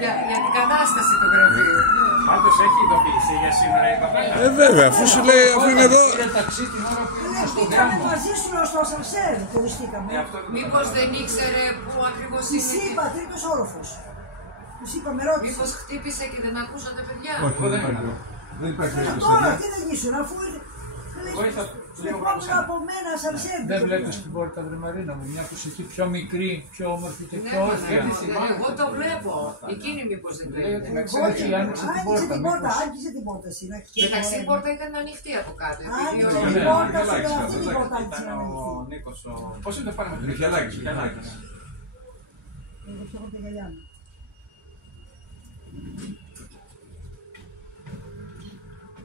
Για την κατάσταση του γραφείου. Πάντως έχει ειδοποιήσει για σήμερα η κοπέλα. Βέβαια, αφού σου λέει, αφού είναι εδώ. Πήρε ταξί την ώρα που ήμουν στον Πήγαμε δρόμο. μαζί σου στο Σαρσέρ, χωριστήκαμε. Μήπως δεν ήξερε που ακριβώς Της είναι. είπα, τρίτος όροφος. Της είπα, με ρώτησε. Μήπως χτύπησε και δεν ακούσατε, παιδιά. Όχι, δεν υπάρχει περίπτωση. Τώρα τι δεν ήσουν, αφού Βοήθα λίγο πάνω από μένα, Σαρσέρ. Δεν βλέπεις την πόρτα, βρε Μαρίνα μου, μια που είσαι εκεί πιο μικρή, πιο όμορφη και Ναι, πιο όρθια. εγώ το βλέπω. Εκείνη μήπως δεν το είδε. Έτσι, άνοιξε την πόρτα. μήπως. Άγγιζε την πόρτα εσύ. Μεταξύ η πόρτα ήταν ανοιχτή από κάτω. Άγγιζε επειδή την ο- πόρτα σου, αυτή την πόρτα άγγιζε Ήταν να ο ανοιχτεί. Νίκος, πώς είναι το πάρουμε το Μιχαλάκης. Εγώ φτιάχνω τα γυαλιά μου.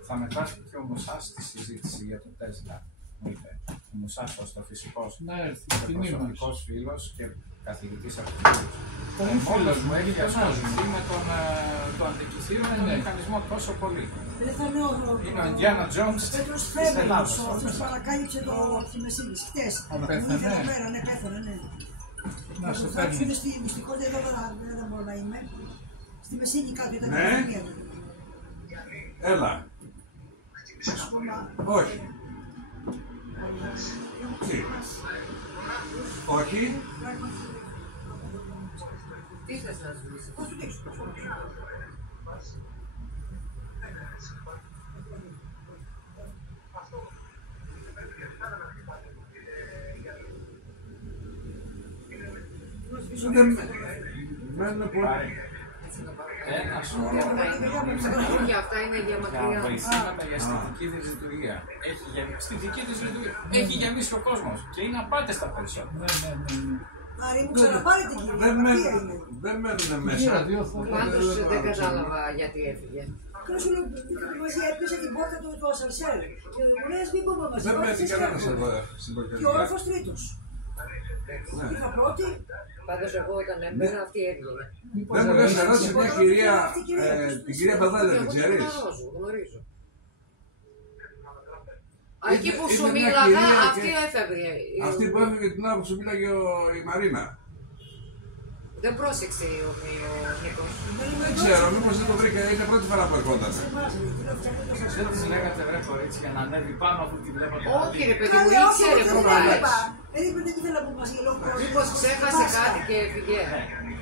Θα μετάσχει και ο Μουσάς στη συζήτηση για το Τέσλα, μου είπε. Ο Μουσάς, ο αστροφυσικός, Να έρθει, τιμή μας. προσωπικός φίλος και καθηγητής από Πολύ μόνος φίλος μου μου, έχει τον ασχοληθεί με το αντικειθήριο με τον μηχανισμό τόσο πολύ. Δεν θα είναι Είναι ο Ιντιάνα Τζόουνς Πέτρος της Φέβρος, Ελλάδος. ο οποίος παρακάλυψε τη Μεσίνης, χτες. πέθανε. Μου είχε εδώ πέρα, ναι, πέθανε, ναι. Να σε Θα φέρνει. έρθουν στη μυστικότητα εδώ, δεν μπορώ να είμαι. Στη Μεσίνη κάτω ήταν η Ναι. πανδημία. Έλα. Όχι. Τι. Όχι. Τι θες να ζήσεις. Μένουν πολύ. Ένα σωρό Για αυτά είναι για για μακριά. βοηθήματα για αισθητική της λειτουργία. Στη δική της λειτουργία. Έχει γεμίσει ο κόσμος και είναι απάτες τα περισσότερα. Ναι, ναι, ναι, ναι. Άρη μου ξαναπάρει την κυρία. Δεν Τι έγινε. μένουν Γύρα μέσα. δύο φορές. Πάντως δεν κατάλαβα γιατί έφυγε. Και σου λέει, μαζί έπιασε την πόρτα του ασανσέρ. Και μου λέει, μην πούμε μαζί. Δεν Πάτε μένει εσείς κανένας κάνετε. εδώ στην Και ο Πολυκαρδιά. όροφος τρίτος. Ήρθα πρώτη. Πάντως εγώ όταν έμπαινα αυτή έβγαινε. Μήπως Δεν μου δεν λες είναι. να ρώτησε μια κυρία, την κυρία Παδάλια, την Εγώ ξέρεις. γνωρίζω. Α, εκεί που Είναι σου μια μίλαγα, κυρία αυτή και- έφευγε. Αυτή που έφυγε την ώρα που σου μίλαγε η Μαρίνα. Δεν πρόσεξε ο Νίκος. Δεν ξέρω, μήπως δεν το βρήκα, είναι πρώτη φορά που ερχόταν. Δεν της λέγατε βρε κορίτσια να ανέβει πάνω αφού τη βλέπατε. Όχι ρε παιδί μου, Καλέ, όχι, ήξερε δεν που την πάει. έβλεπα. Περίμενε, δεν ήθελα που μας γελώ. Μήπως ξέχασε κάτι και έφυγε.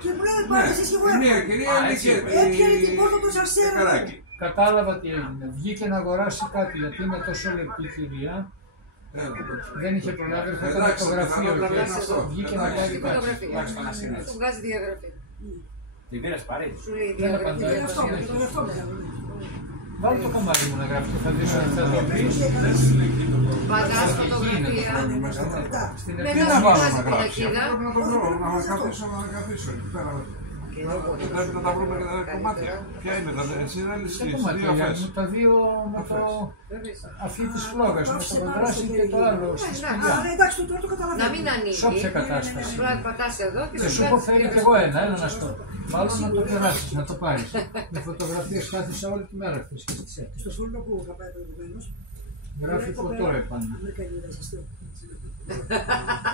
Και μου λέει, πάτε εσείς και εγώ Μια έφυγα. κυρία είχε Έπιανε την πόρτα του ασανσέρ. καράκι. Κατάλαβα τι έγινε. Βγήκε να αγοράσει κάτι γιατί είναι τόσο λεπτή κυρία. Δεν είχε προλάβει, έρχεται από Εντάξει, το γραφείο πιθανότατα και είναι αυτό. βγήκε να Εντάξει, κάνει κάτι. Φωτογραφία. Τουλάχιστον να συνέχισε. Του βγάζει διαγραφή. Την πήρες πάρει. Σου λέει Δεν διαγραφή. απαντάει. Και αυτό, και το λεφτό μου. Βάλει το κομμάτι μου να γράφει και θα δεις αν θα το πεις. Πατάς φωτογραφία. Στην Μετά Τι επίδοση. να σου βάλω βγάζει να την γράψει, ακίδα. αυτό πρέπει να το βρω, να καθίσω εκεί πέρα. Πρέπει να τα βρούμε κομμάτια. Ποια είναι τα συνέλεση, Δεν δύο κομμάτια, φές. μου τα δύο με το αυτή της φλόγας, με το δράση και το άλλο στη σπηλιά. Α, εντάξει, τώρα το Να καταλαβαίνω. μην Σε όποια ανοίγει. κατάσταση. Απλά πατάς εδώ και Και σου έχω φέρει κι εγώ ένα να στο. Μάλλον να το περάσεις, να το πάρεις. Με φωτογραφίες κάθισα όλη τη μέρα χθες και στις 6. Στο σχολείο που είχα πάει προηγουμένως. Γράφει φωτό επάνω. Αμερικανίδας, αστείο.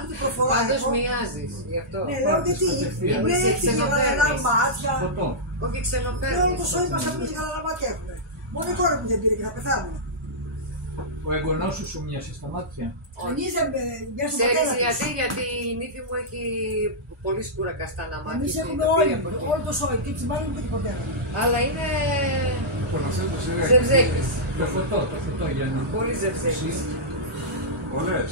Ούτε προφορά Πάντως έχω. μοιάζεις γι' αυτό. Ναι, λέω γιατί. Μήπως Ναι, σε έχει γαλανά ξενοφέρνεις. μάτια. Φωτό. Όχι Ναι, όλο ξενοφέρνεις. το σώμα μας απλώς γαλανά μάτια έχουμε. Μόνο η κόρη μου δεν πήρε και θα πεθάνω. Ο εγγονός σου μοιάζει στα μάτια. Φωνίζαμε μια στον Ξέρεις πατέρα της. γιατί η νύφη μου έχει πολύ σκούρα καστάνα μάτια. Εμείς και έχουμε το πήρε όλοι, από εκεί. όλο το σώμα και της μάλλον και την πατέρα. Αλλά είναι Λοιπόν, αυτό είναι το σειρά. ζευζέκης. Το φωτό Γιάννη. Πολύ ζευζέκης. Πολλές.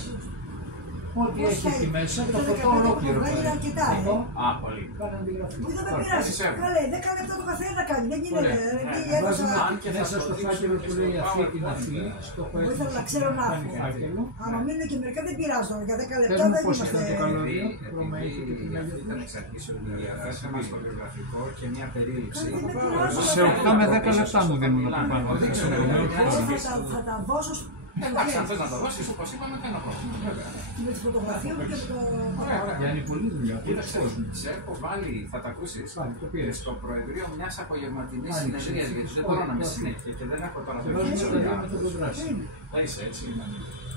Ό,τι έχει εκεί μέσα, το φωτό ολόκληρο. Είναι αρκετά, Αυτό, Α, πολύ. κάνε αντιγραφή. Που δεν με πειράζει. Καλέ, 10 λεπτά το καθένα να κάνει. Δεν γίνεται. Ωραία. Δηλαδή, Βάζουμε έδωσα. Αν και θα μέσα το στο δείξουμε φάκελο και που στο λέει αυτή την PowerPoint. αφή, στο Εγώ ήθελα να ξέρω να έχω. φάκελο. Άμα μείνουν και μερικά δεν πειράζει τώρα. Για 10 Πες λεπτά μου δεν πώς ήταν το είμαστε. καλώδιο, χρώμα είχε και την Επειδή άλλη. αυτή ήταν εξ αρχής οδηγία, θα έχουμε στο βιογραφικό και μια περίληψη. Σε 8 με 10 λεπτά μου δίνουν από πάνω. Δεν ξέρω. Θα τα δώσω Εντάξει, αν θες να το δώσεις, όπως είπαμε, δεν είναι πρόβλημα. Βέβαια. με τη φωτογραφία μου και με το. Ωραία, ωραία. Γιάννη, πολύ δουλειά. Πολύ Κοίταξε, κόσμο. σε έχω βάλει, θα τα ακούσεις, Πάλι, το πήρες. στο Προεδρείο μιας απογευματινής Άνοιξε. συνεδρίας, γιατί δεν μπορώ να είμαι συνέχεια και δεν έχω Βάζουμε παραδοχή τα δύο με το δράση. Θα είσαι έτσι.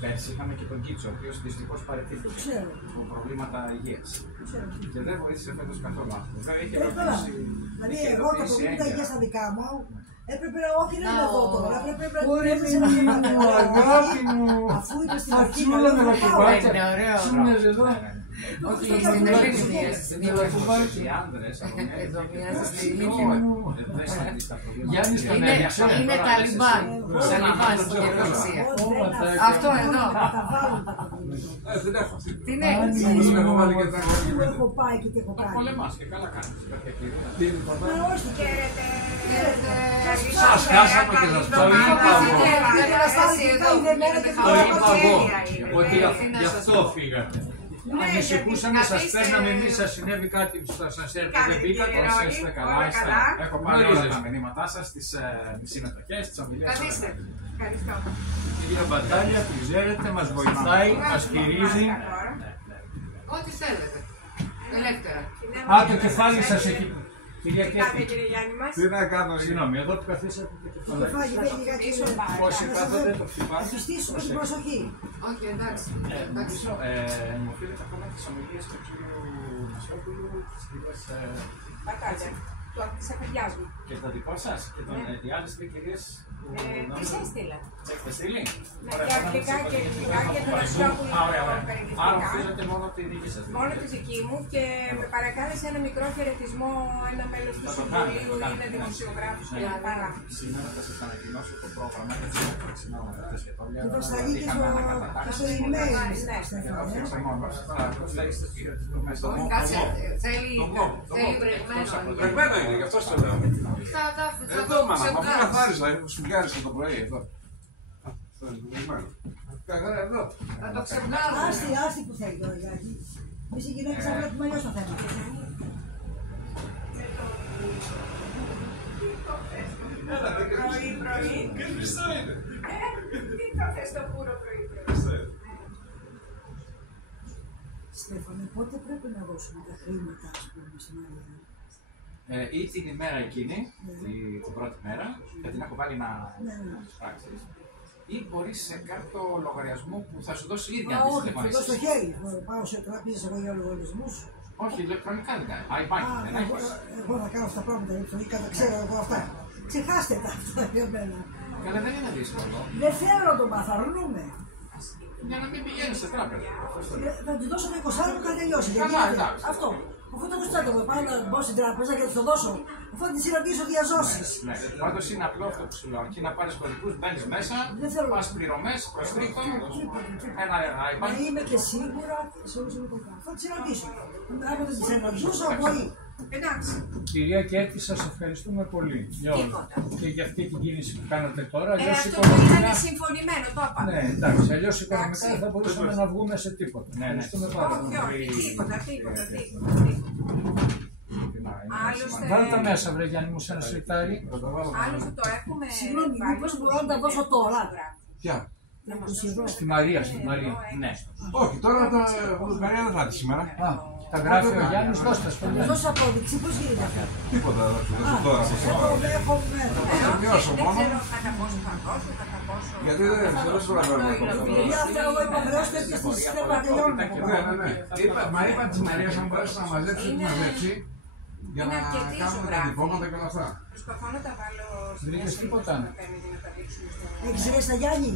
Πέρσι είχαμε και τον Κίτσο, ο οποίος δυστυχώς παραιτήθηκε Ξέρω. από προβλήματα υγείας. Ξέρω. Και δεν βοήθησε φέτος καθόλου. Βέβαια είχε Τώρα, ρωτήσει. δηλαδή είχε εγώ τα ρωτήσει προβλήματα έγκαιρα. υγεία στα δικά μου έπρεπε να όχι να είναι εδώ τώρα. Έπρεπε να Ωραία, είναι σε ένα μου, αγάπη μου. Αφού είπε στην αρχή Ατσούλα να με λέω, τα πάω. κουμπάκια. Είναι ωραίο. Σου μοιάζει εδώ. Όχι, στο στην καπνό, Ελένη στο μοιάζει. Με τα κουμπάκια. Οι άνδρες από Εδώ μοιάζει μέσα. στην Όχι, ηλικία μου. δεν σταματήσει τα προβλήματα. Γιάννης τον Είναι, έριξε. είναι Τώρα Ταλιμπάν. λες εσύ. Ταλιμπάν στην Γερουσία. Αυτό εδώ. Καταβάλουν τα προβλήματα. Δεν έχω αυτή. Τι Άννη είναι. μου. Δεν έχω βάλει και τα Τι μου έχω πάει και τι έχω Τα κάνει. πολεμάς και καλά κάνεις. Κάποια κυρία. Τι είναι το Μα όχι, Σας χάσαμε και σας Το είπα εγώ. Το είπα εγώ. Ότι γι' αυτό φύγατε. Ανησυχούσαμε, σας παίρναμε εμείς, σας συνέβη κάτι που σας έρθει, δεν πήγατε. Όσοι είστε καλά, είστε. Έχω πάρει όλα τα μηνύματά σας, τις συμμετοχές, τις ομιλίες. Καθίστε. Ευχαριστώ. Η κυρία Μπατάλια, που ξέρετε, μας βοηθάει, μας στηρίζει. Ό,τι θέλετε. Ελεύθερα. Α, το κεφάλι σας εκεί. Κυρία Κέφη. Τι να κάνω, Συγγνώμη, εδώ που καθίσατε το κεφάλι. Όσοι κάθονται το χτυπάτε. Θα στήσουμε την προσοχή. Όχι, εντάξει. Νομίζω, μου οφείλετε ακόμα τις ομιλίες του κύριου Μασόπουλου, τις κυρίες και τα δικό σας και οι άλλες δύο κυρίες που Τις έστειλα. τις έχετε στείλει. Ναι, και αγγλικά και ελληνικά και τον Μασόπουλο Άρα περιεκτικά. οφείλετε μόνο τη δική σας. Μόνο τη δική μου και με παρακάλεσε ένα μικρό χαιρετισμό, ένα μέλος του Συμβουλίου ή ένα δημοσιογράφος κλπ. Σήμερα θα σας ανακοινώσω το πρόγραμμα για τις συνάδελφες και το λέω. Και θα σταγεί και στο email. Θα προσθέσετε στο Κάτσε, θέλει προηγμένο. Εμένα είναι, γι' αυτό το λέω. Θα Εδώ, το μάνα, μα ξεπλάσεις. καθάρισα, σφουγγάρισα το πρωί, εδώ. Αυτό είναι το προηγμένο. Καθάρισα εδώ. Θα το ξεπλάσεις. Άστι που θέλει τώρα, Γιάκη. Εμείς οι γυναίκες θα βλέπουμε αλλιώς το θέμα. Πρωί. Και χρυσό είναι. Τι θα θες το πουρο πρωί. Στέφανε, πότε πρέπει να δώσουμε τα χρήματα, ας πούμε, στη Μαρία. Ή την ημέρα εκείνη, την πρώτη μέρα, γιατί την έχω βάλει να πράξεις, ή μπορείς σε κάποιο λογαριασμό που θα σου δώσει η ίδια Μα όχι, θα δώσω στο αντίστοιχη. χέρι. Πάω σε τραπέζι εγώ για λογαριασμούς. Όχι, ηλεκτρονικά δεν κάνει. iBanking δεν έχεις. Εγώ θα κάνω αυτά τα πράγματα ηλεκτρονικά, τα ξέρω εγώ αυτά. Ξεχάστε τα αυτά για μένα. Καλά, δεν είναι δύσκολο. Δεν θέλω να το μάθω, αρνούμε. Για να μην πηγαίνεις σε τράπεζα. Αυτό στο λέω. Θα του δώσω το 20 που θα τελειώσει. Καλά, εντάξει. Αυτό. Αφού το κουστάτο μου, πάω να μπω στην τράπεζα και θα το δώσω. Αφού θα τη συναντήσω διαζώσεις. Ναι, πάντως είναι απλό αυτό που σου λέω. Εκεί να πάρεις κωδικούς, μπαίνεις μέσα, Δεν θέλω. πας πληρωμές, προστρίκο, ένα Να iBank. είμαι και σίγουρα σε όλους τους ଲୋକούς. Θα τη συναντήσω. Αν δεν τη συναντούσα, μπορεί. Εντάξει. Κυρία Κέρτη, σας ευχαριστούμε πολύ για όλα. Τίποτα. Και για αυτή την κίνηση που κάνατε τώρα. Αλλιώς Αυτό οικονομικά. ήταν συμφωνημένο, το είπα. Ναι, εντάξει, αλλιώς οικονομικά Εντάξει. δεν θα μπορούσαμε να βγούμε σε τίποτα. Ναι, ναι. Ευχαριστούμε πάρα Όχι, πολύ. όχι, τίποτα. Άλλωστε, Βάλτε τα μέσα, βρε Γιάννη μου, σε ένα σιρτάρι. άλλωστε το έχουμε. Συγγνώμη, βάλει μήπως στο μπορώ να τα email. δώσω τώρα. Ποια. Να μας το δώσει. Στη Μαρία, στη Μαρία. Ναι. Όχι, τώρα τα Μαρία δεν θα έρθει σήμερα. Α, τα γράφει ο Γιάννης, δώστε στα Να παιδιά. δώσω απόδειξη, πώς γίνεται αυτό. Τίποτα δεν θα σου δώσω τώρα. Έχω Θα μειώσω Δεν μόνο. ξέρω κατά πόσο θα δώσω, κατά πόσο. Γιατί δεν μπορώ να Γιατί κάνω. αυτά εγώ υποχρεώσω τέτοια στη συστήμα τελειώνω. Ναι. Μα είπα της Μαρίας αν μπορέσει να μαζέψει, τι μαζέψει. Για να Είναι αρκετοί κάνουμε τα ζωγράφοι. διπλώματα και όλα αυτά. Προσπαθώ να τα βάλω σε μια Βρήκες σελίδα τίποτα? να τα δείξουμε Έχεις ρε στα Γιάννη.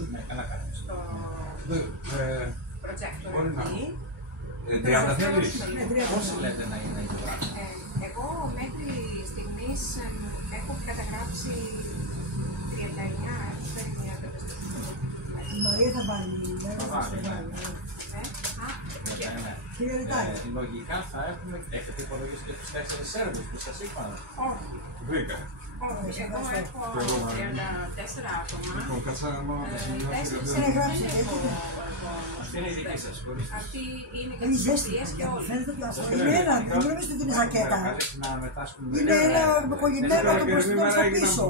στο projector Μπορεί να. εκεί. 30 θέλεις. Ναι, 30. Πόσοι λέτε να είναι η γράφη. Εγώ μέχρι στιγμής έχω καταγράψει 39, δεν είναι μια Η Μαρία θα βάλει. Θα βάλει, ναι. Κύριε Ρητάρη. Λογικά θα έχουμε. Έχετε υπολογίσει και τους 4 Σέρβους που σας είπα. Όχι, Βρήκα. όχι, εγώ έχω 34 άτομα. Λοιπόν, κάτσα μόνο να τα σημειώσω. Είναι γράψει έτσι. Αυτή είναι η δική σας. Χωρίς Αυτή είναι και Είναι της ζέστη. Ιταλίας και όλοι. Φαίνεται ότι αυτό είναι ένα. Δεν μπορούμε στην την ζακέτα. να μετάσχουν. Είναι ένα κολλημένο το μπροστά στο πίσω.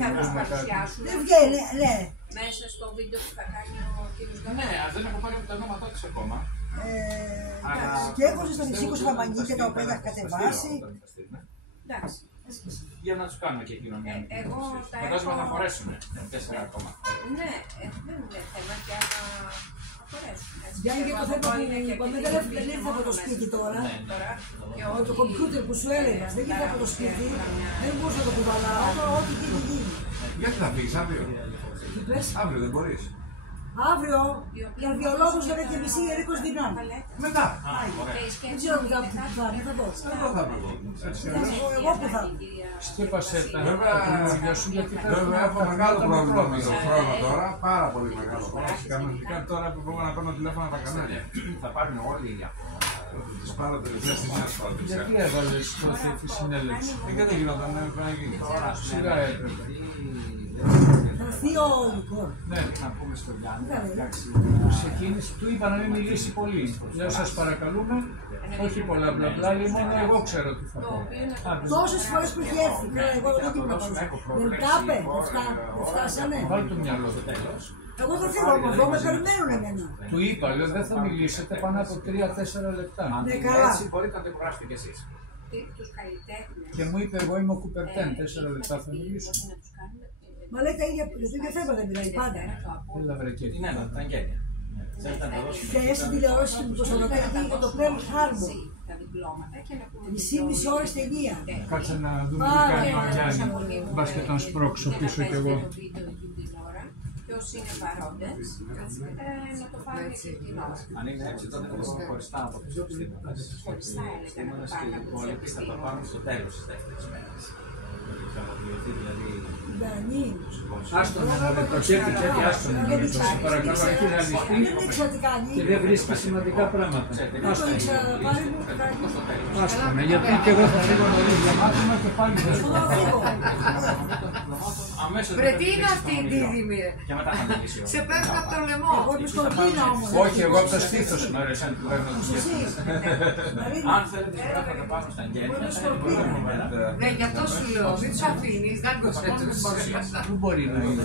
Θα τους παρουσιάσουμε Δεν βγαίνει, ναι. μέσα στο βίντεο που θα κάνει ο κύριος Ναι, Γκαμέρα. δεν έχω πάρει το ονόματό της ακόμα. Και έχω στο νησί Κοσμαμανίκια τα οποία τα έχω κατεβάσει. Εντάξει. Για να τους κάνουμε και κοινωνία. Φαντάζομαι θα χωρέσουν 4 ακόμα. Ναι, δεν είναι θέμα πια να χωρέσουν. Για και το θέμα που δεν ήρθε από το σπίτι τώρα. Το κομπιούτερ που σου έλεγα, δεν ήρθε από το σπίτι, δεν μπορούσα να το κουβαλάω, ό,τι γίνει. Γιατί θα φύγεις αύριο? Αύριο δεν μπορείς? Αύριο, καρδιολόγος 9:30, Ερίκος Δεινά. Μετά. Δεν ξέρω που θα δω. Εδώ θα βρω. Εγώ που θα. Στύπασε τα Βέβαια, σου γιατί βέβαια έχω μεγάλο πρόβλημα με τον χρόνο τώρα, πάρα πολύ μεγάλο πρόβλημα. Κανονικά τώρα που μπορώ να παίρνω τηλέφωνα τα κανάλια. Θα πάρουν όλοι οι Τις πάρω τελευταία στιγμή να σπάω. γιατί έβαλες τότε τη συνέλευση. Και δεν γινόταν, πρέπει να γίνει. Σειρά έπρεπε. Θα έρθει ο Νικό. Ναι, να πούμε στο Γιάννη. ξεκίνησε, του είπα να μην μιλήσει πολύ. Λέω σας παρακαλούμε, όχι πολλά μπλα μπλα, λέει μόνο εγώ ξέρω τι θα πω. Τόσες φορές που έχει έρθει, εγώ δεν την είπα. Δεν τα είπε, δεν φτάσανε. Βάλει το μυαλό του τέλος. Εγώ θα φύγω από εδώ, με περιμένουν εμένα. Του είπα, λέω δεν θα μιλήσετε πάνω από 3-4 λεπτά. Ναι, καλά. Έτσι μπορείτε να το υπογράψετε κι εσείς. Τους καλλιτέχνες. Και μου είπε, εγώ είμαι ο Κουπερτέν, 4 λεπτά θα μιλήσω. Μα λέει τα ίδια θέματα μιλάει πάντα. Έλα βρε και Ναι, τα εγγένεια. Και στην τηλεόραση του Κωνσταντινοπούλου για το Pearl Harbor. Μισή ώρες ταινία. Κάτσε να δούμε τι κάνει ο Γιάννη. Μπας και τον σπρώξω πίσω κι εγώ. Όσοι είναι παρόντες, να το πάρουν και την ώρα. Αν είναι έτσι, τότε θα το χωριστά από τους οπισθήπαντες. Χωριστά έλεγα να το πάρουν από τους Όλοι θα το πάρουν στο τέλος της δεύτερης μέρας. Θα αποκλειωθεί δηλαδή. Άστον να με προχέρει κάτι, άστον να με σε παρακαλώ αρχή να ληφθεί και δεν βρίσκει σημαντικά πράγματα. Άστον, γιατί και εγώ θα φύγω νωρίς για μάθημα και πάλι θα σου Βρε, τι είναι αυτή η δίδυμη, Και μετά θα μιλήσει. σε παίρνω από το λαιμό. όχι, εγώ από το στήθος μου αρέσει να του παίρνω τους γεύσεις. Αν θέλετε να το πάρουν στα εγγένεια, Ναι, γι' αυτό σου λέω, μην τους αφήνεις, δεν τους Πού μπορεί να είναι.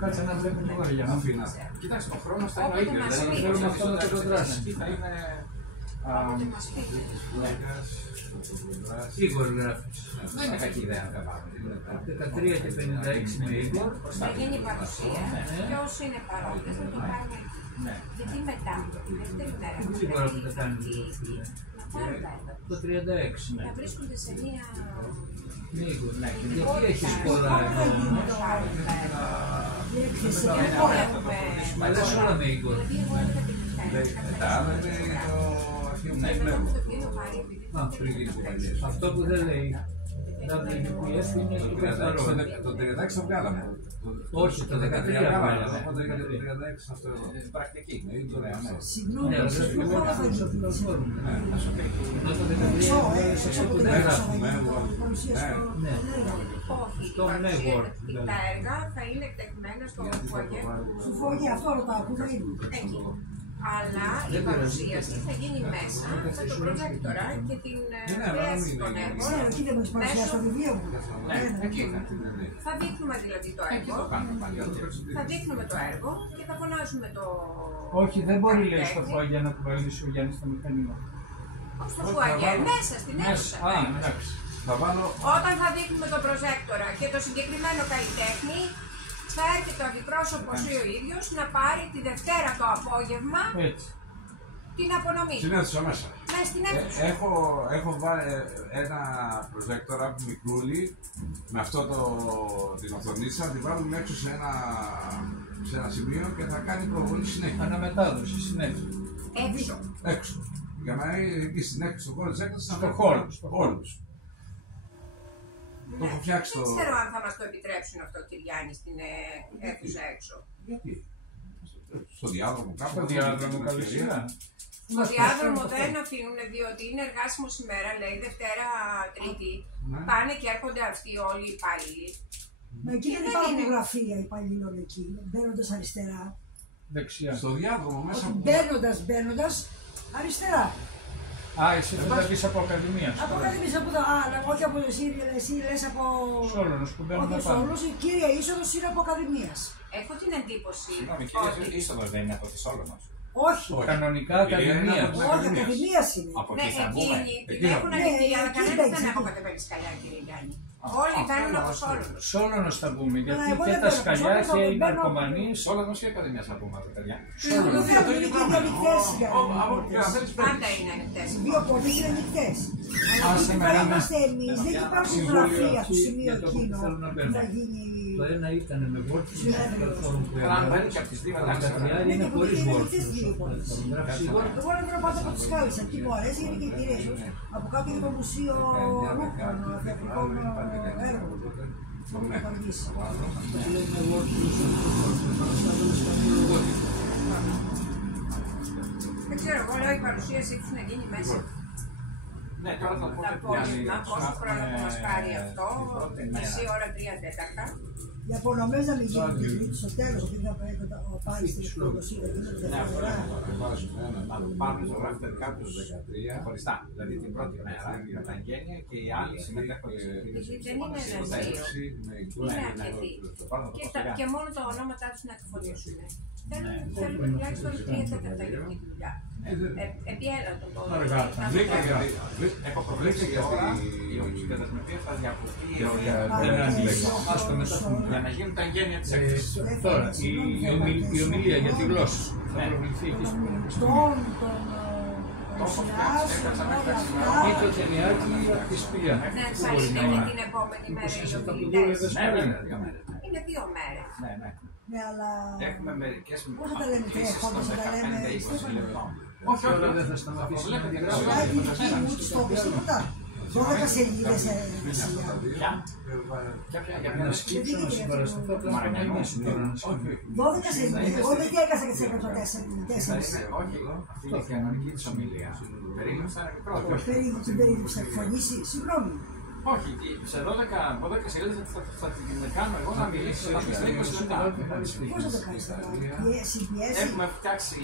Κάτσε να βλέπουμε την ώρα για να φύγει. Κοιτάξτε, ο χρόνος θα είναι ο ίδιος. Δεν θέλουμε αυτό να το κοντράσει. Θα είναι. Igor γράφεις. Δεν είναι κακή ιδέα να τα πάρουν. 13 και 56 με Igor. Θα γίνει η παρουσία και όσοι είναι παρόντες να το κάνουν εκεί. Γιατί μετά, τη δεύτερη μέρα, Δεν μπορώ να τα κάνει να πάρουν τα έργα το 36. να βρίσκονται σε μία. Igor, γιατί έχεις πολλά εδώ. Μα λες όλα με Igor. Δηλαδή εγώ έλεγα την Τα άλλα είναι το αρχείο μου. Αυτό που δεν λέει WPF είναι το καθαρό. Το 36 το βγάλαμε. Όχι, το 13 βγάλαμε. Το 36 αυτό εδώ. Πρακτική. Συγγνώμη, Ναι, σε ποιο χώρο θα γίνει. Ενώ το 13 σε αυτό που δεν γράφουμε. Ναι. Όχι, Στο network, τα έργα θα είναι εκτεθειμένα στο φωαγέ. Σου φόγει αυτό ρωτάω, πού θα είναι. Εκεί. Αλλά η παρουσίαση θα γίνει μέσα με το προτζέκτορα και την χρέαση των Ξέρω, έργων. εκεί δεν με έχει παρουσιάσει το βιβλίο μου. Θα δείχνουμε δηλαδή το έργο, θα δείχνουμε το έργο και θα φωνάζουμε το. Όχι, δεν μπορεί λέει στο φωαγέ να κουβαλήσει ο Γιάννης το μηχανήμα. Στο φωαγέ, μέσα στην αίθουσα. Α, εντάξει. Θα βάλω. Όταν θα δείχνουμε το προτζέκτορα και το συγκεκριμένο καλλιτέχνη, θα έρχεται ο αντιπρόσωπος ή ο ίδιος να πάρει τη Δευτέρα το απόγευμα Έτσι. την απονομή. Στην αίθουσα μέσα. Ναι, στην αίθουσα. Έχω βάλει ένα προτζέκτορα μικρούλι με αυτό την οθονίτσα, την βάλουμε έξω σε ένα σημείο και θα κάνει προβολή συνέχεια. Αναμετάδοση, συνέχεια. Έξω. Έξω. Για να είναι εκεί στην έξω, στο χώρο της έκθεσης, Στο χώρο. όλους. Το έχω φτιάξει το. Δεν ξέρω αν θα μας το επιτρέψουν αυτό, Κυριάννη, στην αίθουσα έξω. Γιατί. Στο διάδρομο κάπου. Στο διάδρομο καλή σειρά. Στο διάδρομο δεν αφήνουν, διότι είναι εργάσιμο σήμερα, λέει Δευτέρα, Τρίτη. Πάνε και έρχονται αυτοί όλοι οι υπάλληλοι. Μα εκεί δεν υπάρχουν γραφεία υπαλλήλων εκεί, μπαίνοντας αριστερά. Δεξιά. Στο διάδρομο μέσα. Μπαίνοντας αριστερά. Α, εσύ δεν θα πεις από Ακαδημίας. Από Ακαδημίας, όχι από εσύ λες από. Σόλωνος που μπαίνουμε Όχι πάνω. Σόλωνος, η κύρια είσοδος είναι από Ακαδημίας. Έχω την εντύπωση. Συγγνώμη, κύριε, η είσοδος δεν είναι από τη Σόλωνος. Όχι. Κανονικά ακαδημία. Όχι, ακαδημίας είναι. Από Ναι, εκεί θα βγούμε. εκείνη την έχουν ανοιχτεί, αλλά εκεί κανένας παίζει. δεν έχω κατεβαίνει σκαλιά, κύριε Γιάννη. Όλοι μπαίνουν από Σόλωνος. Σόλωνος θα πούμε, γιατί εγώ και δεν τα μπαίνω. σκαλιά Σόλωνος και οι δεν μπαίνω. ναρκωμανίες. Σόλωνος και Ακαδημίας θα πούμε, παιδιά. Δεν θέλω να είναι και ανοιχτές οι Πάντα είναι ανοιχτές. Οι δύο πόλεις είναι ανοιχτές. Αλλά Άσε εκεί με πέρα ένα είμαστε εμείς, δεν υπάρχουν συμβούλιο γραφεία στο αυτή σημείο για το που εκείνο θέλω να που μπαίνω. θα γίνει. Το ένα ήταν με βόρτιση, Ναι. το πλατφόρμα που Τώρα, αν έβγαλε. μπαίνει και από τις δύο, Τα εντάξει. κατριάρια Ναι, είναι και χωρίς είναι βόρτιση. ανοιχτές δύο πόλεις. Θα τον γράψει σίγουρα. Εγώ δεν θέλω πάντα από τις σκάλες, εκεί μου αρέσει γιατί και κυρίως από κάτω είναι το Μουσείο Ρούχων, Θεατρικών Έργων. Που θα αργήσει. Είναι βόρτιση, παραστάσεις σταθερογότηση. Δεν ξέρω, εγώ λέω η παρουσίαση τους να γίνει μέσα. Ναι, τώρα θα πω Τα ότι απόγευμα, πόσο χρόνο θα μας πάρει αυτό, μισή ώρα 3 τέταρτα. Οι απονομές να μην γίνουν και τρίτη στο τέλος, επειδή θα πρέπει να πάρει στην προδοσία, να γίνεται διαφορά. να το πάρουν ζωγράφοι τελικά τους χωριστά. Δηλαδή την πρώτη μέρα για τα εγγένεια και οι άλλοι συμμετέχονται. Δεν είναι ένα-δύο. Είναι αρκετοί. Και μόνο τα ονόματά τους να εκφωνήσουν. Θέλουμε τουλάχιστον 3 τέταρτα για αυτή τη δουλειά. Επί ένα τον τόπο. Έχω προβλέψει η ώρα κατά την οποία θα διακοπεί Δεν ανοίγει. Άστο μετά. για να γίνουν τα εγγένεια της έκθεσης. Τώρα, η ομιλία για τη γλώσσα θα προβληθεί εκεί στην Στον, τον συνάδελφο, όλα ή αυτά. το ταινιάκι από τη Σπηλιά. Ναι, θα είναι και την επόμενη μέρα οι ομιλητές. Ναι, βέβαια, 2 μέρες. Είναι 2 μέρες. Ναι, ναι. Ναι, αλλά Έχουμε μερικές πώς θα τα λέμε τρέχοντας, θα τα λέμε 15-20 λεπτών. Όχι, όλα δεν θα σταματήσει να Λάκι διαγράφει. εκεί μου τους τόπους τίποτα. 12 σελίδες μεσία. Για Να σκύψω να συμπαρασταθώ, απλά να μιλήσω τώρα. 12 σελίδες. Εγώ δεν διέκασα και τις 104. Όχι, αυτή είναι η κανονική της ομιλία. Περίληψη θα είναι μικρότερο. Περίπου την περίληψη θα εκφωνήσει. Συγγνώμη. Όχι, σε 12 σελίδες θα την κάνω εγώ να μιλήσω σε 20 λεπτά. Πώς θα το κάνεις τώρα. Συμπιέσει. Έχουμε φτιάξει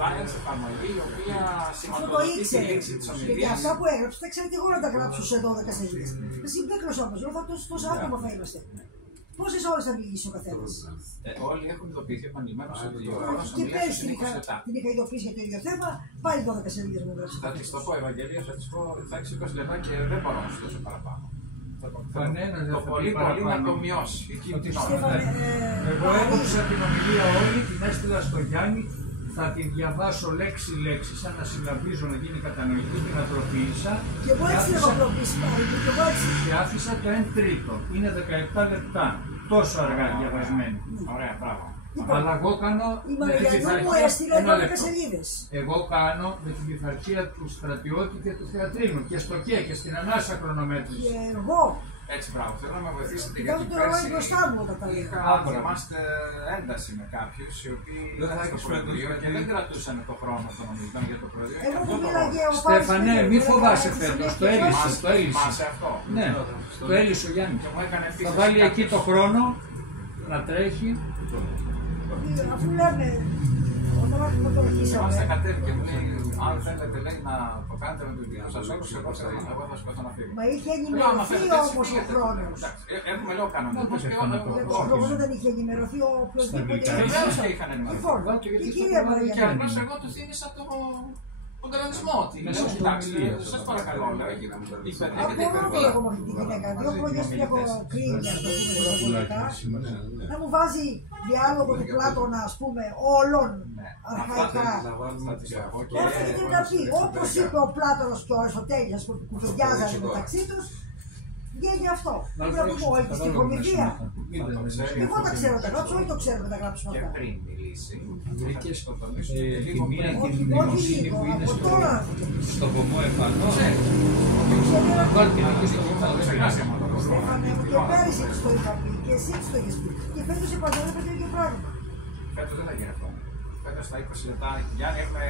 finance εφαρμογή η οποία Αυτό το σηματοδοτεί τη ήξερε. λήξη της Γιατί ομιλίας. αυτά που έγραψε, τα ξέρετε εγώ να τα γράψω σε 12 σελίδες. Εσύ μπέκλος όμως, λέω τόσα άτομα θα είμαστε. Πόσες ώρες θα μιλήσει ο καθένας. Όλοι έχουν ειδοποιηθεί επανειλημμένως ότι ο χρόνος Και ομιλίας πέρυσι είναι 20 λεπτά. την είχα ειδοποιήσει για το ίδιο θέμα, πάλι 12 σελίδες μου έγραψε. Θα της το πω, Ευαγγελία, θα της πω θα έχεις 20 λεπτά και δεν μπορώ να σου δώσω παραπάνω. Κανένας δεν Το θα πολύ πει πολύ να παραπάνω. το μειώσει εκείνη την ώρα. Στέφανε, Εγώ έγραψα την ομιλία όλη, την έστειλα στο Γιάννη, θα την διαβάσω λέξη-λέξη, σαν να συλλαβίζω να γίνει κατανοητή, την απλοποίησα και εγώ έτσι την έχω απλοποιήσει πάλι, και εγώ έτσι. και άφησα το 1/3. Είναι 17 λεπτά. Τόσο αργά διαβασμένη. Ωραία, μπράβο. Αλλά εγώ κάνω Η με την Μαριανού μου πειθαρχία. έστειλε Ένα 12 λεπτό. σελίδες. Εγώ κάνω με την πειθαρχία του στρατιώτη και του θεατρίνου και στο και στην ανάσα χρονομέτρηση. Και εγώ. Έτσι, μπράβο. Θέλω να με βοηθήσετε Κοιτάω γιατί το ρολόι μπροστά μου όταν τα λέω. είχα θυμάστε ένταση με κάποιους οι οποίοι Δεν θα ήταν στο έχεις Προεδρείο φέτος, και δεν κρατούσαν το χρόνο των ομιλητών για το Προεδρείο. Εγώ και μου αυτό το μίλαγε ρόλο. ο Πάλης Στέφανε, πριν, μη έλεγα, φοβάσαι «Άρχισε φέτος, να το έχει έλυσε, φάση». το έλυσε. Θυμάσαι αυτό. Ναι, το έλυσε ο Γιάννη. Και μου έκανε Θα επίσης βάλει κάτι. εκεί το χρόνο να τρέχει. Αφού λέμε, όταν έχουμε το Και μας ρωτήσαμε, κατέβηκε και μου λέει, αν θέλετε λέει, να το κάνετε με τον κύριο σας όρους, εγώ θα σκοτώ να φύγω. μα είχε Λέω, άμα ενημερωθεί θέλετε, έτσι όμως ο φύγετε. χρόνος. Εντάξει, έχουμε λέω κανονισμούς και Μα, εγώ Για δεν τον χρόνο δεν είχε ενημερωθεί ο οποιοσδήποτε. αγγλικά. Βεβαίως και είχαν ενημερωθεί. Λοιπόν, Βάλτε, γιατί η στο κυρία κομμάτι Και Γιάννη. Μαριανού. απλώς εγώ του θύμισα τον κανονισμό. Ότι Μέσα λέω, στην κοιτάξτε, ομιλία. σας παρακαλώ, λέω, η παιδεία και την Απορώ υπερβολή. εγώ με αυτή τη γυναίκα. 2 χρόνια την έχω κρίνει, ας το πούμε, telefonικά. Να μου βάζει διάλογο του Πλάτωνα, ας πούμε, όλων Ναι. αρχαϊκά. Να βάλουμε Θα της το πω και Έρχεται και να πει, όπως είπε ο Πλάτωνας και ο Αριστοτέλης, ας πούμε, που κουβεντιάζανε μεταξύ τους, βγαίνει αυτό. Πρέπει να πούμε, όχι στην προμηθεία. Εγώ τα ξέρω να τα γράψω, όχι το ξέρω να τα γράψουμε και αυτά. πριν μιλήσει, Βρήκες θα το τονίσω τη λίγο μία πριν. την Όχι νοημοσύνη λίγο, που είναι από τώρα. στο βωμό επάνω. Σήμερα Βάλτε την εκεί στο βωμό, δεν πειράζει. Στέφανε μου και πέρυσι τους το είχα πει και εσύ τους το είχες πει. Και φέτος επανέλαβε το ίδιο πράγμα. Φέτος δεν θα γίνει αυτό. Φέτος στα 20 λεπτά, Γιάννη, έχουμε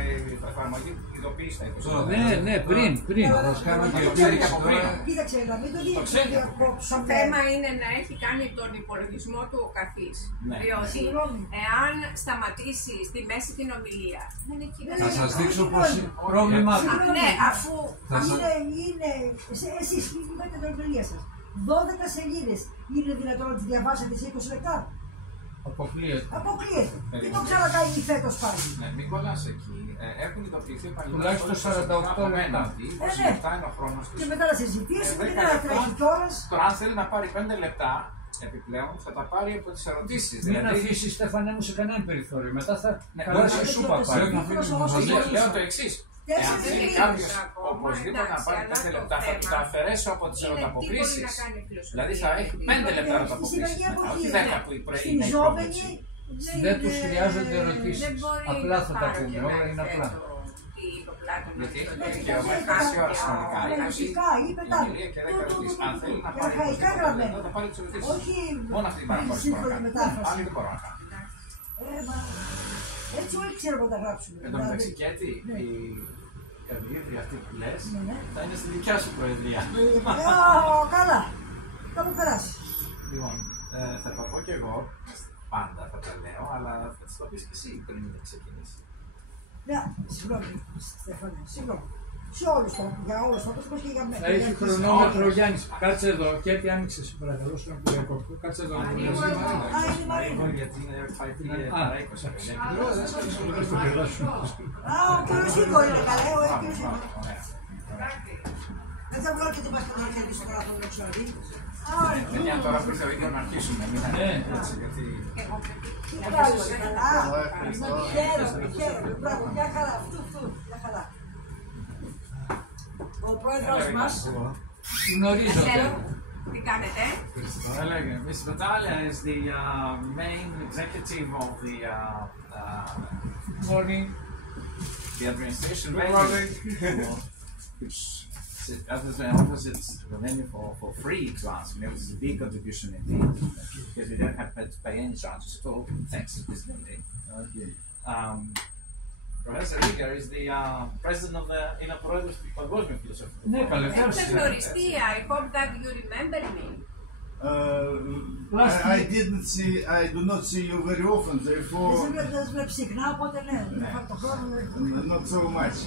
εφαρμογή ειδοποίηση στα 20 λεπτά. Ναι, ναι, πριν. Το ξέρει και από πριν. Κοίταξε, να μην το Το ξέρει. Το διακόψουμε. θέμα είναι να έχει κάνει τον υπολογισμό του ο καθής. Ναι. Διότι Συγγνώμη. εάν σταματήσει στη μέση την ομιλία, δεν έχει Θα σας δείξω πώς Πρόβλημα. Ναι, αφού Είναι, εσείς είπατε την ομιλία σας. 12 σελίδες. Είναι δυνατόν να τις διαβάσετε σε 20 λεπτά. Αποκλείεται. Αποκλείεται. Τι το ξανακάνει φέτος πάλι. Ναι, μην κολλάς εκεί. Έχουν ειδοποιηθεί Τουλάχιστον 48 λεπτά. 20 λεπτά είναι ο χρόνος της. Και μετά να συζητήσει, μετά να τρέχει κιόλας. Τώρα, αν θέλει να πάρει 5 λεπτά επιπλέον, θα τα πάρει από τις ερωτήσεις. Μην αφήσει, Στέφανε μου, σε κανένα περιθώριο. Μετά θα καλάσει η σούπα πάλι. Λέω το εξής. Εάν θέλει κάποιος οπωσδήποτε να πάρει 5 λεπτά, θα τα αφαιρέσω από τις ερωταποκρίσεις. Δηλαδή θα έχει 5 λεπτά ερωταποκρίσεις. Όχι 10 που είναι η πρόκληση. Δεν τους χρειάζονται ερωτήσεις. Απλά θα τα πούμε. Όλα είναι απλά. Γιατί έχει το δικαίωμα 20 ώρες χρονικά. Η ομιλία και 10 ερωτήσεις. Αν θέλει να πάρει 20 λεπτά, θα πάρει τις ερωτήσεις. Μόνο αυτή την παραχώρηση μπορώ να κάνω. Άλλη δεν μπορώ να κάνω. Έτσι όλοι ξέρουμε να τα γράψουμε. Εν τω μεταξύ, Κέτη, η καθηγήτρια αυτή που λες θα είναι στη δικιά σου προεδρία. Καλά. Θα μου περάσει. Λοιπόν, θα τα πω κι εγώ, πάντα θα τα λέω, αλλά θα τις το πεις και εσύ πριν ξεκινήσει. Ναι, συγγνώμη, Στέφανε, συγγνώμη. Για όλους θα το πω και για μένα. Θα έχει χρονόμετρο ο Γιάννης. Κάτσε εδώ και τι άνοιξε σε παρακαλώ, στον κουριακό. Κάτσε εδώ. Α, είναι η Μαρίνα. Γιατί είναι πάει παρά 20 παιδιά. Α, ο κύριος Ίκο είναι καλά, ο κύριος Ίκο. Δεν θα βγάλω και την παστολάκια της τώρα από το ξαρί. Παιδιά, τώρα που ήρθε ο ίδιο να αρχίσουμε, μην είναι έτσι, γιατί... Χαίρομαι, μπράβο, μια χαρά, αυτού, μια χαρά. Ο πρόεδρος μας γνωρίζονται. Τι κάνετε? Mr. Battaglia is the main executive of the Morning. The administration which offers its revenue for free to us, which is a big contribution indeed, because we don't have to pay any charges at all, thanks to this lady. Okay. Professor Riger is the president of the Inaprodos Pagosmian Philosophy. Ναι, καλέ, Έχετε γνωριστεί, I hope that you remember me. I do not see you very often, therefore δεν βλέπεις συχνά, οπότε ναι, το χρόνο not so much.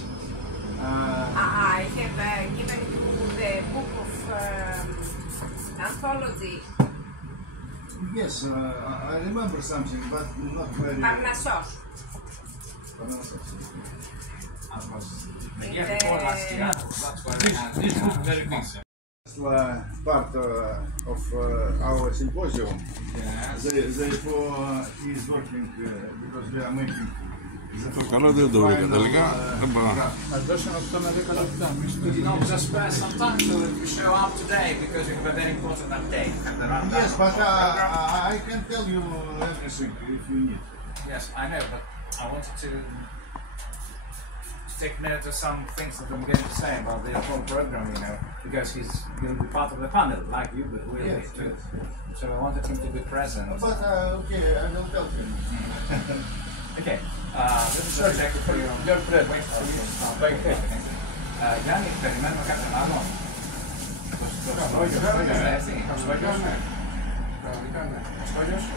I have given you the book of anthology. Yes, I remember something, but not very. Parnassos. Part of our symposium. Therefore, he is working because we are making. Το καλό δεν το βρήκα τελικά. Να δώσω αυτό με 10 λεπτά. No, just spare some time so that you show up today because you have a very important update. Yes, but I can tell you everything if you need. Yes, I know, but I wanted to take note of some things that I'm going to say about the whole program, you know, because he's going to be part of the panel, like you, but we'll be too. So I wanted him to be present. But okay, I will tell him. Okay, this is objective for your wait for you to start. Γιάννη, περιμένουμε κάποιον άλλον.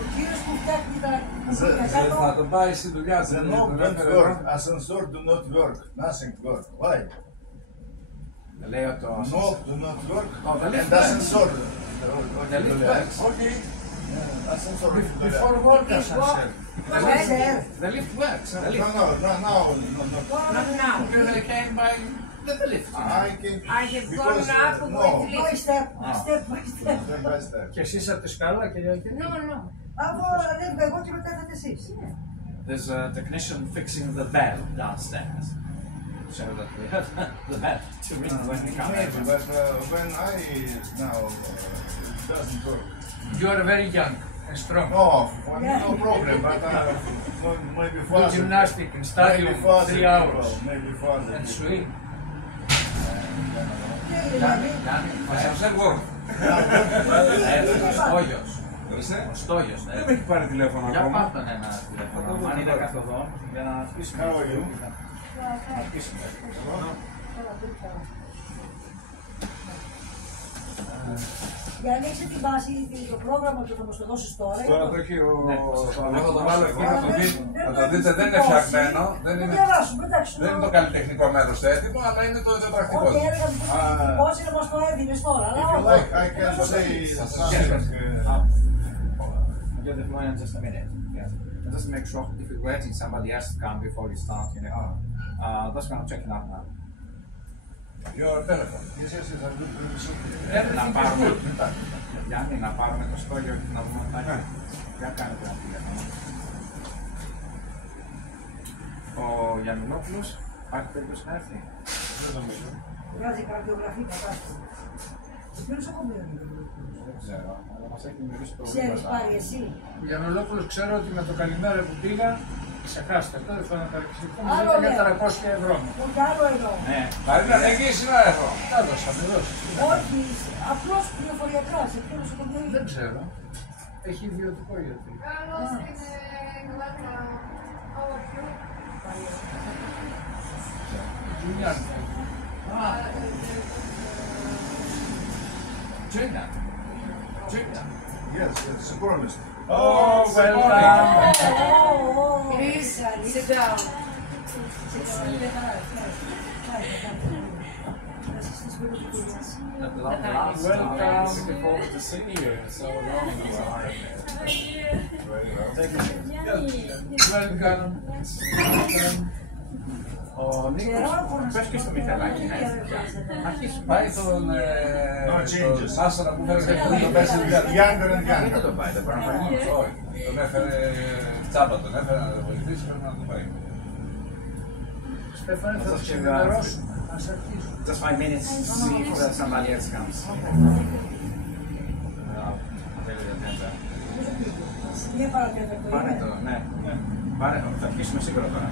Ο κύριος που φτιάχνει τα Θα τον πάει στη δουλειά του. No, don't work. Ascensor do not work. Nothing work. Why? Λέω το... No, do not work. Oh, the lift And ascensor. The lift works. Okay. Ascensor. Before work, ascensor. The lift works. The lift. No. Not now. Because they came by the lift. I have gone up with lift. step by step. Step by step. Και εσείς από τη σκάλα, Κυριακή. No, no. Αφού ανέβηκα εγώ και μετά έρθετε εσείς. There's a technician fixing the bell downstairs. So that we have the bell to ring when we come. Maybe, but when I now it doesn't work. You are very young and strong. No, no problem. But maybe Do father. gymnastics and stadium Maybe father. 3 hours. Maybe father. And swim. Ascensor work. Στόγιος. Ο Στόγιος. Δεν με έχει πάρει τηλέφωνο Για ακόμα. πάρτε ένα τηλέφωνο. Αν είναι καθοδόν, για να αφήσουμε. How are you? Να αφήσουμε. Για να έχεις ετοιμάσει το πρόγραμμα και θα μας το δώσεις τώρα. Τώρα το έχει ο... Ναι, Εγώ θα το βάλω εκεί να το δείτε. Να το δείτε, δεν είναι φτιαγμένο. Δεν είναι το καλλιτεχνικό μέρος το έτοιμο, αλλά είναι το πρακτικό. Όχι, έλεγα πώς είναι μας το έδινες τώρα. If you like, I can say something. You're the flying in just a minute. Yes. And just to make sure if you're waiting somebody else to come before you start, you know. That's what I'm checking out now. Your telephone. Yes, yes, yes, I'm good. Να πάρουμε, Γιάννη, να πάρουμε το στόλιο και να δούμε τα εκεί. Για κάνετε ένα τηλέφωνο. Ο Γιαννουλόπουλος, υπάρχει περίπτωση να έρθει. Δεν νομίζω. Βγάζει καρδιογραφή κατάσταση. Ποιος ακόμα δεν είναι. Δεν ξέρω, αλλά μας έχει δημιουργήσει προβλήματα. Ξέρεις πάρει εσύ. Ο Γιαννουλόπουλος ξέρω ότι με το καλημέρα που πήγα, ξεχάστε αυτό, δεν φαίνεται να Άλλο τα για λέω. 400 ευρώ. Όχι άλλο εδώ. Ναι, Μαρίνα, εκεί συνάδελφο. Τα δώσα, με δώσεις. Όχι, απλώς πληροφοριακά σε ποιο νοσοκομείο είναι. Δεν ξέρω. Έχει ιδιωτικό γιατί. Καλώς είναι, welcome. How are you? Τζουλιάννη. Τζίνα. Τζίνα. Yes, it's a promise. Oh, welcome. Please, sit down. Welcome. Looking forward to seeing you. So long. Take it. Welcome. Ο Νίκος, πες και στο Μιχαλάκη να έρθει πια. Αρχίσει Πάει τον Μάστορα που φέρε και τον πέσει Younger and Γιατί younger. τον πάει, δεν μπορεί να πάει μόνος. Όχι, τον έφερε τσάμπα, τον έφερε να τον βοηθήσει, πρέπει να τον πάει. Στέφανε, θα σας τους ξεβγάλω. ενημερώσουμε. Ας αρχίσουμε. Just 5 minutes to see if somebody else comes. Μία παρατέταρτο Πάρε είναι. το, ναι. Πάρε, θα αρχίσουμε σίγουρα τώρα.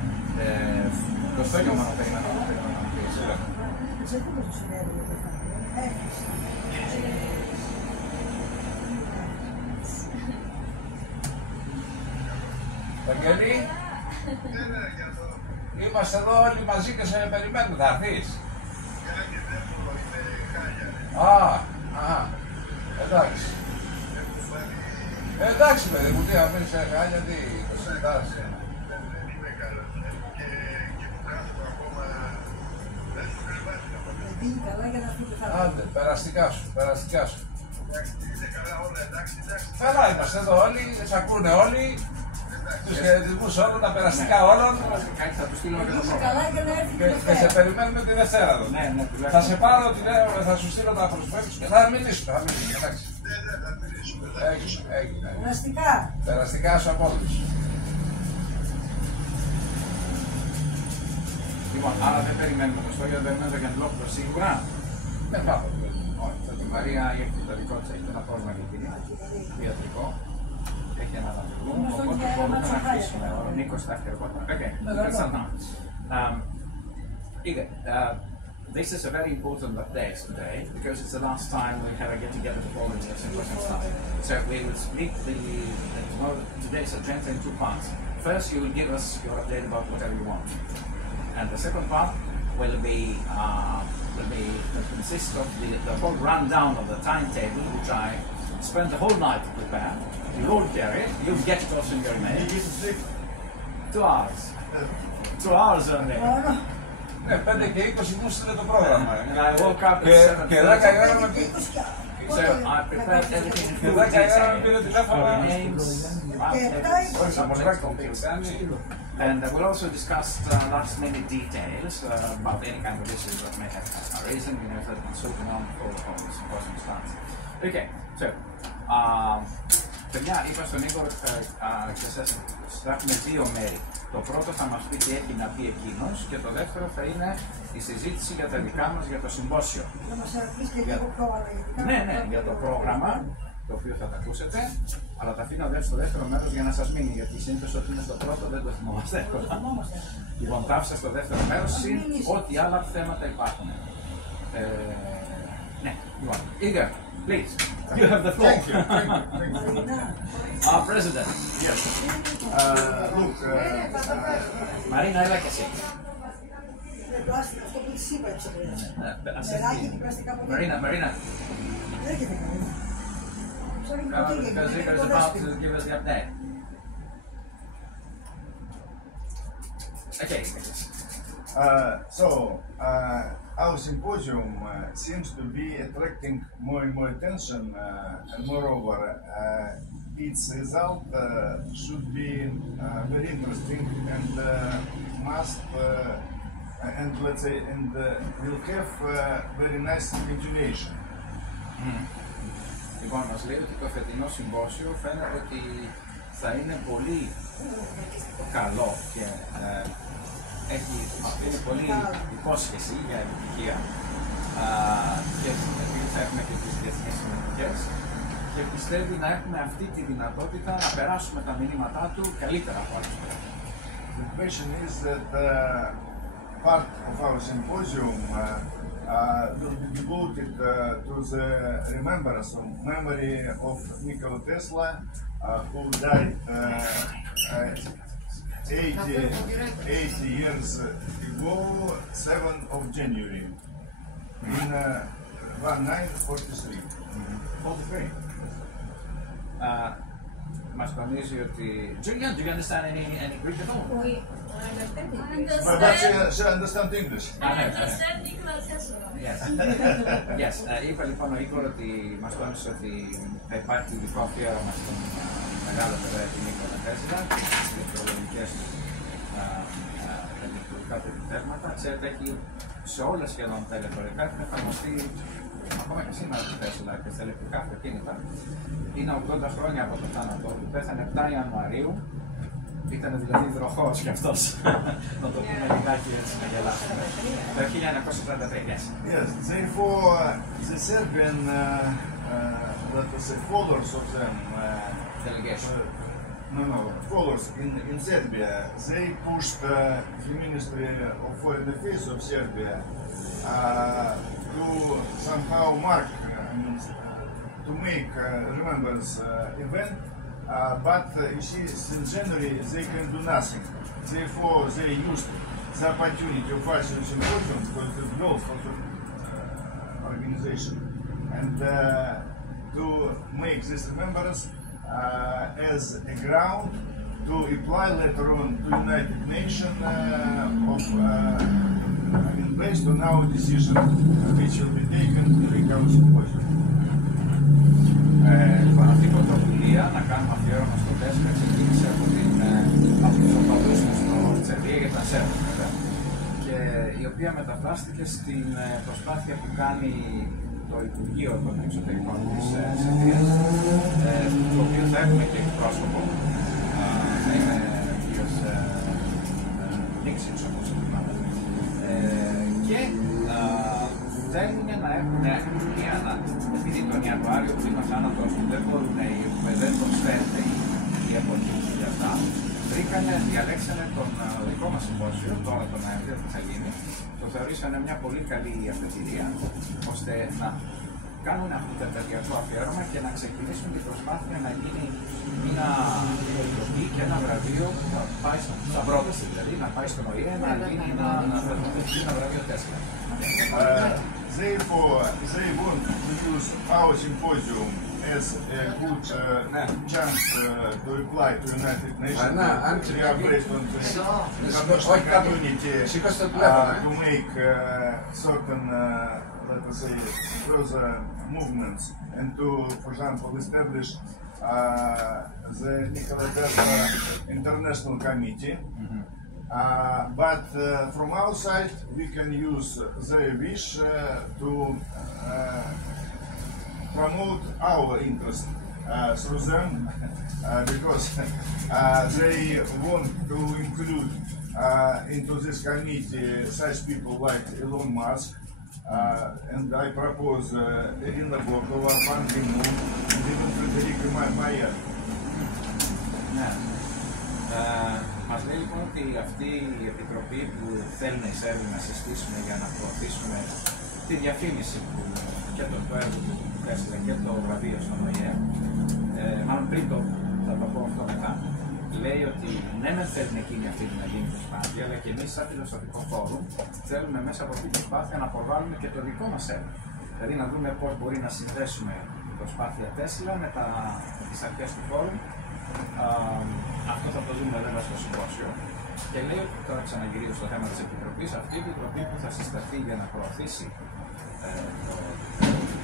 Το στόλιο μόνο περιμένω να πεις. Σε πού το συνέβη το Ευγενή, είμαστε εδώ όλοι μαζί και σε περιμένουμε, θα έρθεις. Εντάξει. Εντάξει παιδί μου, τι να πεις σε Χάλια, τι το συζητάς. πήγε καλά για να φύγει θα Άντε, περαστικά σου, περαστικά σου. Καλά είμαστε εδώ όλοι, σε ακούνε όλοι. Τους χαιρετισμούς όλων, τα περαστικά όλων. Κάτι θα του στείλω και το πήγε πρόγραμμα. καλά για να έρθει Και και σε περιμένουμε τη Δευτέρα εδώ. Ναι, ναι, Θα σε πάρω, θα σου στείλω τα προσπέξεις και θα μιλήσουμε, εντάξει. Έγινε. Περαστικά. Περαστικά σου από όλους. Λοιπόν, άρα δεν περιμένουμε το στόγιο, δεν περιμένουμε το Γιαννουλόπουλο σίγουρα. Δεν πάω. Όχι, θα την Μαρία έχει το δικό της, έχει ένα πρόβλημα για την ιατρικό. Έχει ένα αναπηρικό, οπότε μπορούμε να αρχίσουμε. Ο Νίκος θα έρθει αργότερα. Okay, this is a very important update today because it's the last time we have a get-together with all of the important stuff. So we will split today's agenda in two parts. First, you will give us your update about whatever you want. And the second part will consist of the whole rundown of the timetable, which I spent the whole night to prepare. You won't get it. You'll get it also in your email. 2 hours. 2 hours only. Ναι, 5 και 20 μου στείλε το πρόγραμμα. And I woke up at Και 7:30. 10 η ώρα με πει. So I prepared everything in Και full 10 η ώρα με πήρε detail. τηλέφωνο. Names, Όχι, θα μονάχα το and we'll also discuss last minute details about any kind of issues that may have arisen, you know, that have been sorted on before the whole symposium starts. Okay, so, παιδιά, είπα στον Νίκο και σας θα έχουμε 2 μέρη. Το πρώτο θα μας πει τι έχει να πει εκείνος και το δεύτερο θα είναι η συζήτηση για τα δικά μας για το συμπόσιο. Να μας αφήσει και λίγο πιο αναλυτικά. Ναι, για το πρόγραμμα, το οποίο θα τα ακούσετε, αλλά τα αφήνω στο δεύτερο μέρος για να σας μείνει, γιατί συνήθως ότι είναι στο πρώτο δεν το θυμόμαστε εύκολα. Λοιπόν, τα άφησα στο δεύτερο μέρος, συν ό,τι άλλα θέματα υπάρχουν. Ναι, λοιπόν, Igor, please, you have the floor. Our president. Yes. Look, Marina, έλα και εσύ. Αυτό που της είπα εξαιρετικά. Νεράκι και πλαστικά ποτέ. Marina, Έρχεται κανένα. because Igor is about to give us the update. Okay. Our symposium seems to be attracting more and more attention, and moreover, its result should be very interesting and must and let's say will have very nice continuation. Λοιπόν, μας λέει ότι το φετινό συμπόσιο φαίνεται ότι θα είναι πολύ καλό και είναι πολύ υπόσχεση για επιτυχία και θα έχουμε και τις διεθνείς συμμετοχές και πιστεύει να έχουμε αυτή τη δυνατότητα να περάσουμε τα μηνύματά του καλύτερα από άλλους. The question is that part of our symposium will be devoted to the remembrance of memory of Nikola Tesla, who died 80 years ago, 7th of January, in 1943. Μας τονίζει ότι... Julian, do you understand any Greek at all? Oui, I understand English. But she understands English. I understand Nikola Tesla. Yes. Είπα λοιπόν ο Igor ότι μας τόνισε ότι θα υπάρχει ειδικό αφιέρωμα στον μεγάλο παιδάκι Νίκολα Τέσλα, στις ηλεκτρολογικές του επιτεύγματα. Ξέρετε, έχει σε όλα σχεδόν τα ηλεκτρολογικά έχουν εφαρμοστεί ακόμα και σήμερα τη Τέσλα και στα ηλεκτρικά αυτοκίνητα. Είναι 80 χρόνια από το θάνατό του. Πέθανε 7 Ιανουαρίου. Ήταν δηλαδή βροχός κι αυτός. Να το πούμε λιγάκι έτσι να γελάσουμε. Το 1943. Yes, therefore the Serbian let us say followers of them Delegation. Followers in Serbia, they pushed the Ministry of Foreign Affairs of Serbia to somehow mark, to make remembrance event, but you see, since January they can do nothing. Therefore, they used the opportunity of Varsity Symposium, because it's a growth of the organization, and to make this remembrance as a ground to apply later on to United Nations based on our decision which will be taken during our symposium. Αυτή η πρωτοβουλία να κάνουμε αφιέρωμα στο Τέσλα ξεκίνησε από τους οπαδούς του στο Σερβία για τα Σέρβια και η οποία μεταφράστηκε στην προσπάθεια που κάνει το Υπουργείο των Εξωτερικών της Σερβίας, το οποίο θα έχουμε και εκπρόσωπο, θα είναι ο κύριος Νίξιτς, όπως θυμάμαι, και θέλουν να έχουν μια επειδή τον Ιανουάριο που είναι ο θάνατος του δεν τον φέρνει η εποχή του για αυτά, διαλέξανε τον δικό μας συμπόσιο, τώρα τον Νοέμβριο που θα γίνει, το θεωρήσανε μια πολύ καλή αφετηρία, ώστε να κάνουν αυτό το επαιτειακό αφιέρωμα και να ξεκινήσουν την προσπάθεια να γίνει μια πολιτική και ένα βραβείο που θα πάει στα πρόταση, δηλαδή να πάει στον ΟΗΕ, να γίνει ένα βραβείο Τέσλα. Therefore, they want to use our symposium as a good chance to apply to United Nations. We are based on the international community to make certain, let us say, further movements and to, for example, establish the Nikola Tesla International Committee. But from our side, we can use their wish to promote our interest through them because they want to include into this committee such people like Elon Musk, and I propose Irina Bokova, Ban Ki-moon, and even Federico Mayer. Μας λέει λοιπόν ότι αυτή η επιτροπή που θέλουν οι Σέρβοι να συστήσουμε για να προωθήσουμε τη διαφήμιση και το έργο του Τέσλα και το βραβείο στον ΟΗΕ, μάλλον πριν θα το πω αυτό μετά, λέει ότι ναι, μεν θέλουν εκείνη αυτή να γίνει προσπάθεια, αλλά και εμείς, σαν φιλοσοφικό φόρουμ, θέλουμε μέσα από αυτή την προσπάθεια να προβάλλουμε και το δικό μας έργο. Δηλαδή να δούμε πώς μπορεί να συνδέσουμε την προσπάθεια Τέσλα με τις αρχές του φόρουμ. Αυτό θα το δούμε βέβαια στο συμπόσιο. Και λέει ότι τώρα ξαναγυρίζω στο θέμα της Επιτροπής. Αυτή η Επιτροπή που θα συσταθεί για να προωθήσει το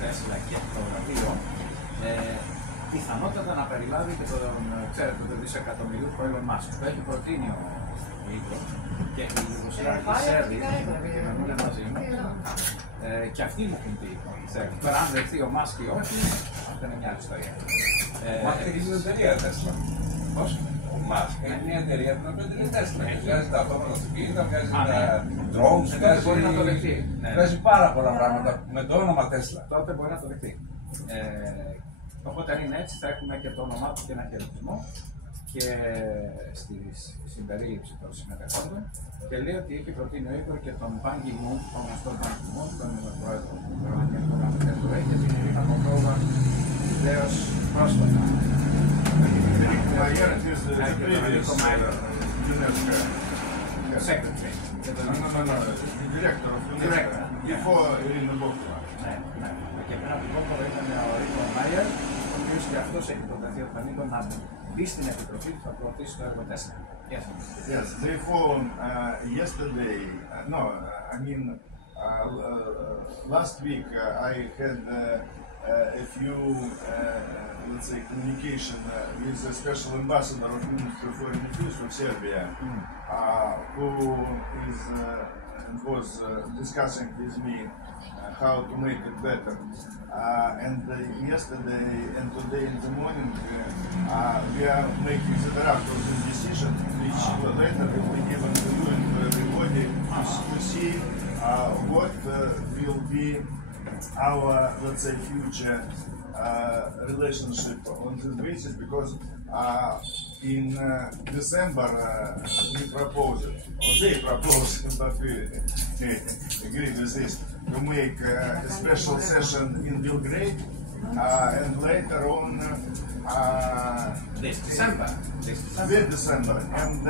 Τέσλα και το βραβείο πιθανότατα να περιλάβει και τον, ξέρετε, το δισεκατομμυρίου του Elon Musk. Το έχει προτείνει ο Νίκος και η Ιουγκοσλάβη Σέρβη που επικοινωνούν μαζί μου. Και αυτή μου την πει. Τώρα, αν δεχθεί ο Μάσκ ή όχι, αυτό είναι μια άλλη ιστορία. Μάσκ έχει την εταιρεία Τέσλα. Πώς? Ο Μάσκ έχει μια εταιρεία που είναι Τέσλα. Βγάζει τα αυτόματα αυτοκίνητα, βγάζει τα drones, μπορεί να το δεχτεί. Βγάζει πάρα πολλά πράγματα με το όνομα Τέσλα. Τότε μπορεί να το δεχτεί. Οπότε αν είναι έτσι, θα έχουμε και το όνομά του και ένα χαιρετισμό και στη συμπερίληψη των συμμετεχόντων. Και λέει ότι έχει προτείνει ο Igor και τον Ban Ki-moon, τον γνωστό Ban Ki-moon, τον πρόεδρο του Ευρωπαϊκού Γραμματέα του ΕΕ και την Ειρήνα Μολδόβα, ιδέως πρόσφατα. Secretary. Director of UNESCO. Before Irina Bokova. Ναι. Και πριν από την Bokova ήταν ο Ρίκο Μάιερ, ο οποίος και αυτός έχει προταθεί από τον Νίκο να μπει στην επιτροπή που θα προωθήσει το έργο 4. Yes, therefore, yesterday, last week I had a few, let's say, communication with the special ambassador of Ministry of Foreign Affairs of Serbia, who is and was discussing with me how to make it better. And yesterday and today in the morning we are making the draft of this decision, which later will be given to you and to everybody to see what will be our, let's say, future relationship on this basis, because in December we proposed, or they proposed, but we agreed with this, to make a special session in Belgrade, and later on This December. And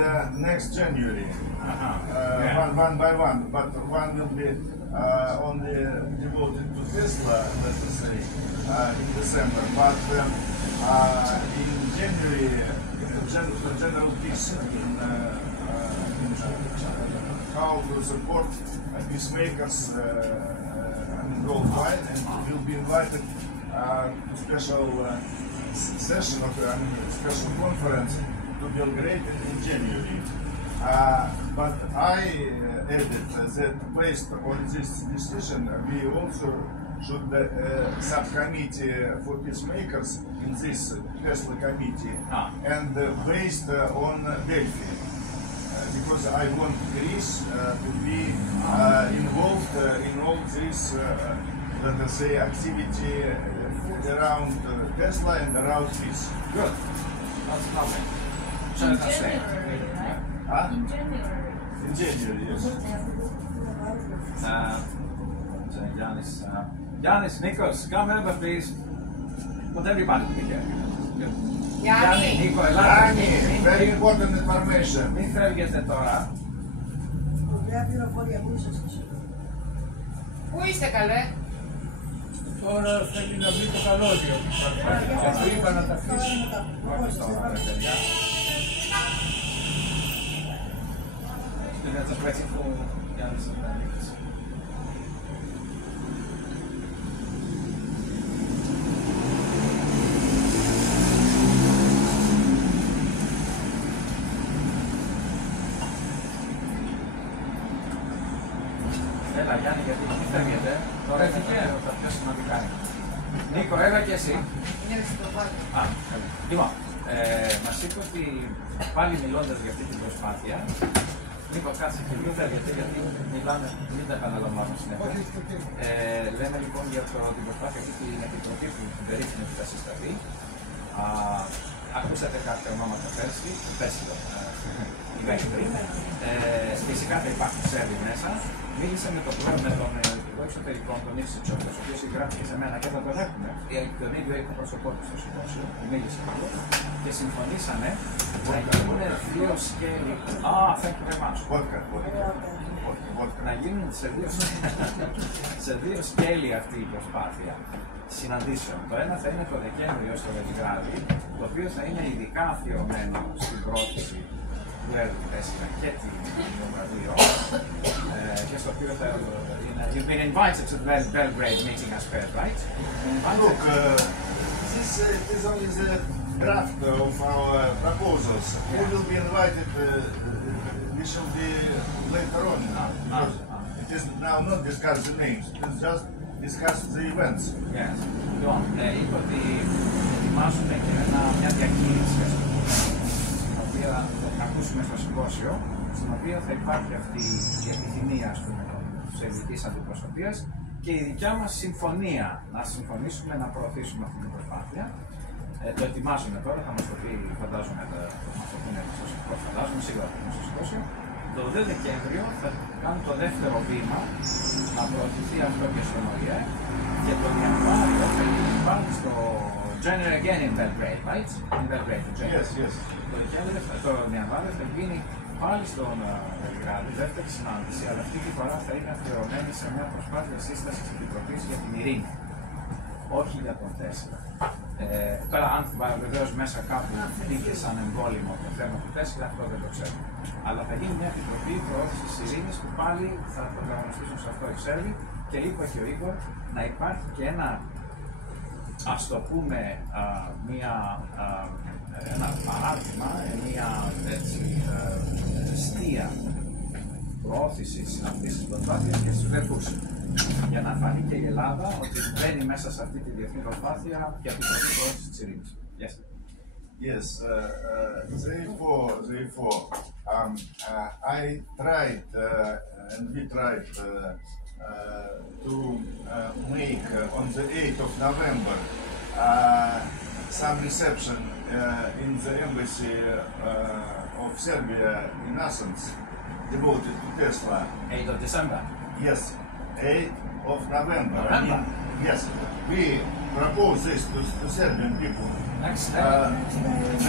next January, one by one, but one will be only devoted to Tesla, let us say, in December, but in January, general peace in how to support peacemakers worldwide, and will be invited to special session of special conference to Belgrade in January. But I added that based on this decision, we also should subcommittee for peacemakers in this Tesla committee, and based on Delphi, because I want Greece to be involved in all this, let us say, activity around Tesla and around peace. Good. That's lovely. In January, right? In January. In January, yes. Giannis, Nikos, come over please. Put everybody here. Gianni, Nico, Gianni, very important information. Μην φεύγετε τώρα. Πού είστε καλέ? Τώρα θέλει να βρει το καλώδιο. Αυτό είπα να τα αφήσει. Όχι τώρα, ρε παιδιά. Students are waiting for Giannis and Nikos. Έλα Γιάννη, γιατί μην φεύγετε. Τώρα είναι τα πιο σημαντικά. Νίκο, έλα και εσύ. Λοιπόν, μας είπε ότι πάλι μιλώντας για αυτή την προσπάθεια, Νίκο, κάτσε και λίγο γιατί μιλάμε, μην τα επαναλαμβάνουμε συνέχεια. Λέμε λοιπόν για την προσπάθεια αυτή την επιτροπή που την περίφημη που θα συσταθεί. Ακούσατε κάποια ονόματα πέρσι, φυσικά θα υπάρχουν Σέρβοι μέσα. Μίλησα με τον Υπουργό Εξωτερικών, τον Ιψιτσόπουλο, ο οποίος γράφει σε μένα και θα τον έχουμε. Τον ίδιο έχει πρόσωπό του στο συμπόσιο, μίλησε λίγο και συμφωνήσαμε να γίνουν δύο σκέλη. Thank you very much. Να γίνουν σε δύο σκέλη αυτή η προσπάθεια συναντήσεων. Το ένα θα είναι το Δεκέμβριο στο Βελιγράδι, το οποίο θα είναι ειδικά αφιερωμένο στην πρόθεση του έργου 4 και την νούμερο 2 και στο οποίο θα είναι. You've been invited to the Belgrade meeting as first, right? Look, this is only the draft of our proposals. Who will be invited? We shall be later on. Because it is now not discuss the names. It is just discuss the events. Yes. Λοιπόν, είπε ότι ετοιμάζουμε και μια διακήρυξη, την οποία θα ακούσουμε στο συμπόσιο, στην οποία θα υπάρχει αυτή η επιθυμία της ελληνικής αντιπροσωπείας και η δικιά μας συμφωνία να συμφωνήσουμε να προωθήσουμε αυτή την προσπάθεια. Το ετοιμάζουμε τώρα, θα μας το πει, φαντάζομαι, σίγουρα θα πούμε στο συμπόσιο. Το 2 Δεκέμβριο θα κάνουμε το δεύτερο βήμα να προωθηθεί αυτό και στον ΟΗΕ και το Ιανουάριο θα γίνει πάλι στο January again in Belgrade, right? In Belgrade, Yes, yes. Το Ιανουάριο θα γίνει πάλι στον Βελιγράδι, δεύτερη συνάντηση, αλλά αυτή τη φορά θα είναι αφιερωμένη σε μια προσπάθεια σύστασης επιτροπής για την ειρήνη. Όχι για τον 4. Τώρα, αν βεβαίως μέσα κάπου μπήκε σαν εμβόλυμο το θέμα του 4, αυτό δεν το ξέρω. Αλλά θα γίνει μια επιτροπή προώθησης ειρήνης που πάλι θα πρωταγωνιστήσουν σε αυτό οι Σέρβοι και είπε και ο Ίγκορ να υπάρχει και ένα, ας το πούμε, ένα παράδειγμα, μια στία προώθησης αυτής της προσπάθειας και στους Βελγούς. Για να φανεί και η Ελλάδα ότι μπαίνει μέσα σε αυτή τη διεθνή προσπάθεια για την προώθηση της ειρήνης. Yes. Yes, therefore, I tried and we tried to make on the 8th of November some reception in the embassy of Serbia in Athens devoted to Tesla. 8th of December? Yes, 8th of November. November? Yes, we propose this to Serbian people. Next day?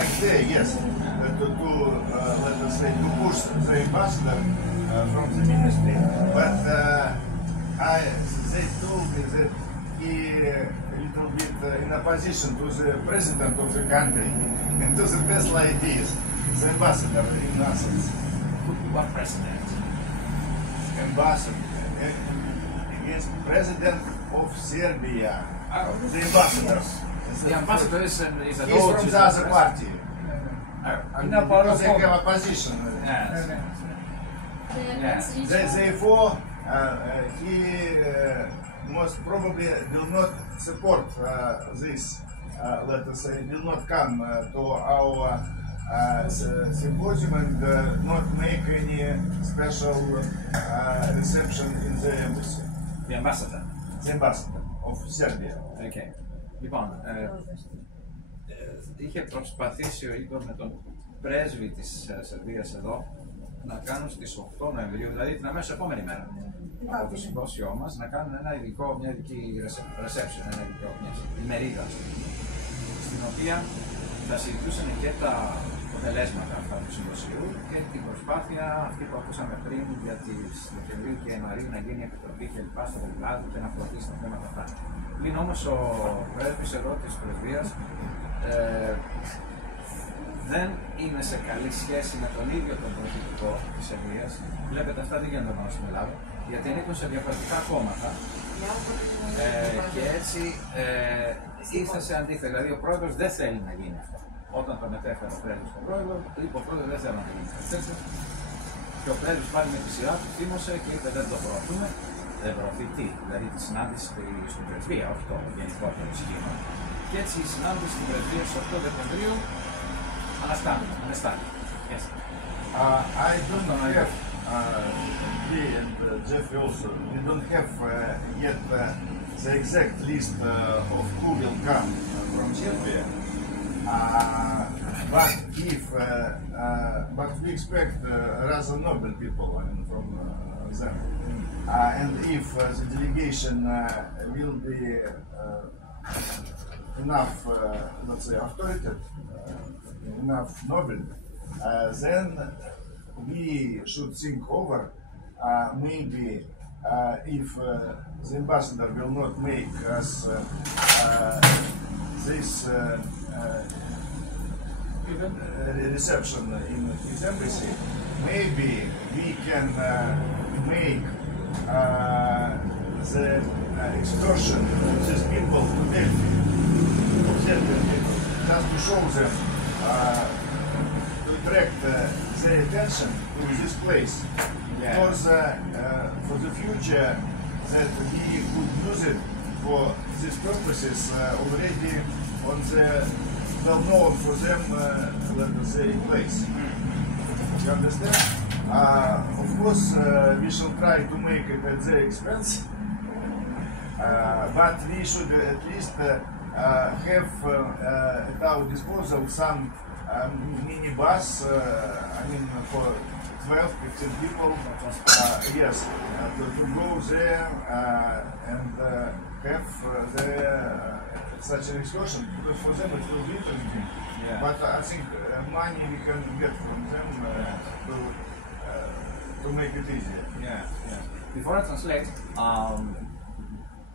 Next day, yes. Let us say, to push the ambassador from the ministry. But they told me that he a little bit in opposition to the president of the country and to the Tesla ideas. The ambassador in Athens. What president? Ambassador. Against president of Serbia. The ambassador. The ambassador is an He's from the other party. Because they have opposition. Therefore, he most probably will not support this. Let us say, will not come to our symposium and not make any special reception in the embassy. The ambassador? The ambassador of Serbia. Okay. Λοιπόν, είχε προσπαθήσει ο Ίγκορ με τον πρέσβη της Σερβίας εδώ να κάνουν στις 8 Νοεμβρίου, δηλαδή την αμέσως επόμενη μέρα από το συμπόσιό μας, να κάνουν μια ειδική reception, μια ημερίδα, στην οποία θα συζητούσαν και τα αποτελέσματα αυτά του συμποσίου και την προσπάθεια αυτή που ακούσαμε πριν για τις Δεκεμβρίου και Ιανουαρίου να γίνει επιτροπή κλπ. Στο Βελιγράδι και να προωθήσει τα θέματα αυτά. Πλην όμως ο πρέσβης εδώ της πρεσβείας δεν είναι σε καλή σχέση με τον ίδιο τον πρωθυπουργό της Σερβίας. Βλέπετε, αυτά δεν γίνονται μόνο στην Ελλάδα, γιατί ανήκουν σε διαφορετικά κόμματα και έτσι ήρθε σε αντίθεση. Δηλαδή ο πρόεδρος δεν θέλει να γίνει αυτό. Όταν τον μετέφερε ο πρέσβης στον πρόεδρο, είπε ο πρόεδρος δεν θέλει να γίνει αυτό. Και ο πρέσβης πάλι με τη σειρά του θύμωσε και είπε δεν το προωθούμε. Δεν προωθεί τι, δηλαδή τη συνάντηση στην πρεσβεία, όχι το γενικότερο σχήμα. Και έτσι η συνάντηση στην πρεσβεία στις 8 Δεκεμβρίου αναστάνει. Yes. I don't have, we and Jeffrey also, we don't have yet the exact list of who will come from Serbia. But if, but we expect rather noble people from them. And if the delegation will be enough, let's say, authoritative, enough noble, then we should think over maybe if the ambassador will not make us this reception in his embassy, maybe we can make the excursion of these people to Delphi, of Serbian people, just to show them, to attract their attention to this place. Because for the future, that we could use it for these purposes already on the well-known for them, let us say, place. You understand? Of course, we shall try to make it at their expense, but we should at least have at our disposal some minibus, I mean, for 12-15 people, yes, to go there and have such an excursion, because for them it will be interesting. But I think money we can get from them to make it easier. Before I translate,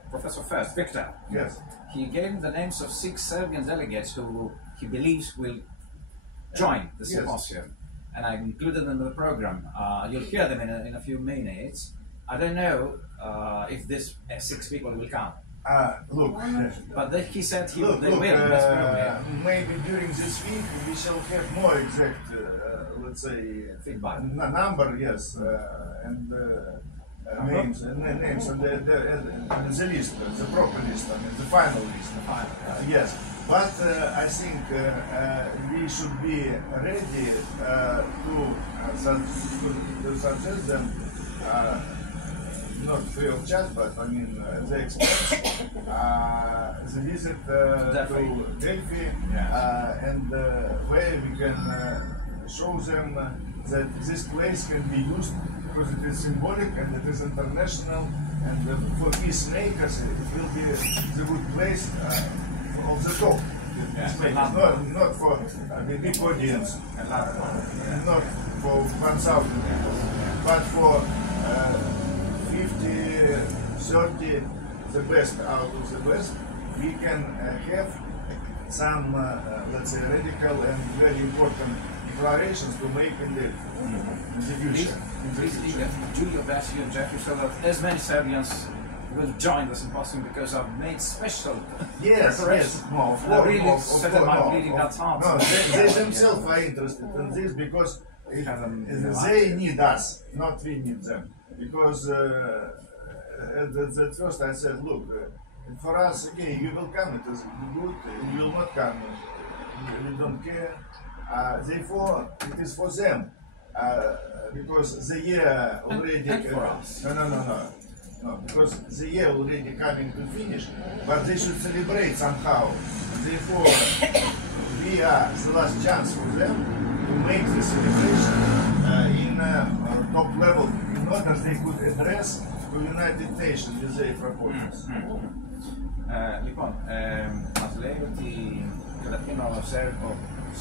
Professor First, Victor, Yes. he gave the names of 6 Serbian delegates who he believes will join the symposium. And I included them in the program. You'll hear them in a few minutes. I don't know if these 6 people will come. Look, but he said they will. Maybe during this week we shall have more exact, let's say, feedback. Number, yes, and names and the list, the proper list, I mean the final list. Yes. But I think we should be ready to suggest them, not free of charge, but I mean the expense, the visit to Delphi, and where we can show them that this place can be used because it is symbolic and it is international, and for peacemakers it will be the good place. Of the top, not for the big audience, not for 1,000 people, but for 50, 30, the best out of the best, we can have some, let's say, radical and very important declarations to make in the future. Please do your best, you and Jeffrey, so that as many Serbians will join the symposium, because I've made special preparations. They themselves are interested in this because they need us, not we need them. Because at first I said, look, for us, okay, you will come, it is good, you will not come, we don't care. Therefore, it is for them, because the year already... And for us. No, because the year already coming to finish, but they should celebrate somehow. Therefore, we are the last chance for them to make the celebration in top level, in order they could address the United Nations with their proposals. Λοιπόν, μας λέει ότι καταρχήν ο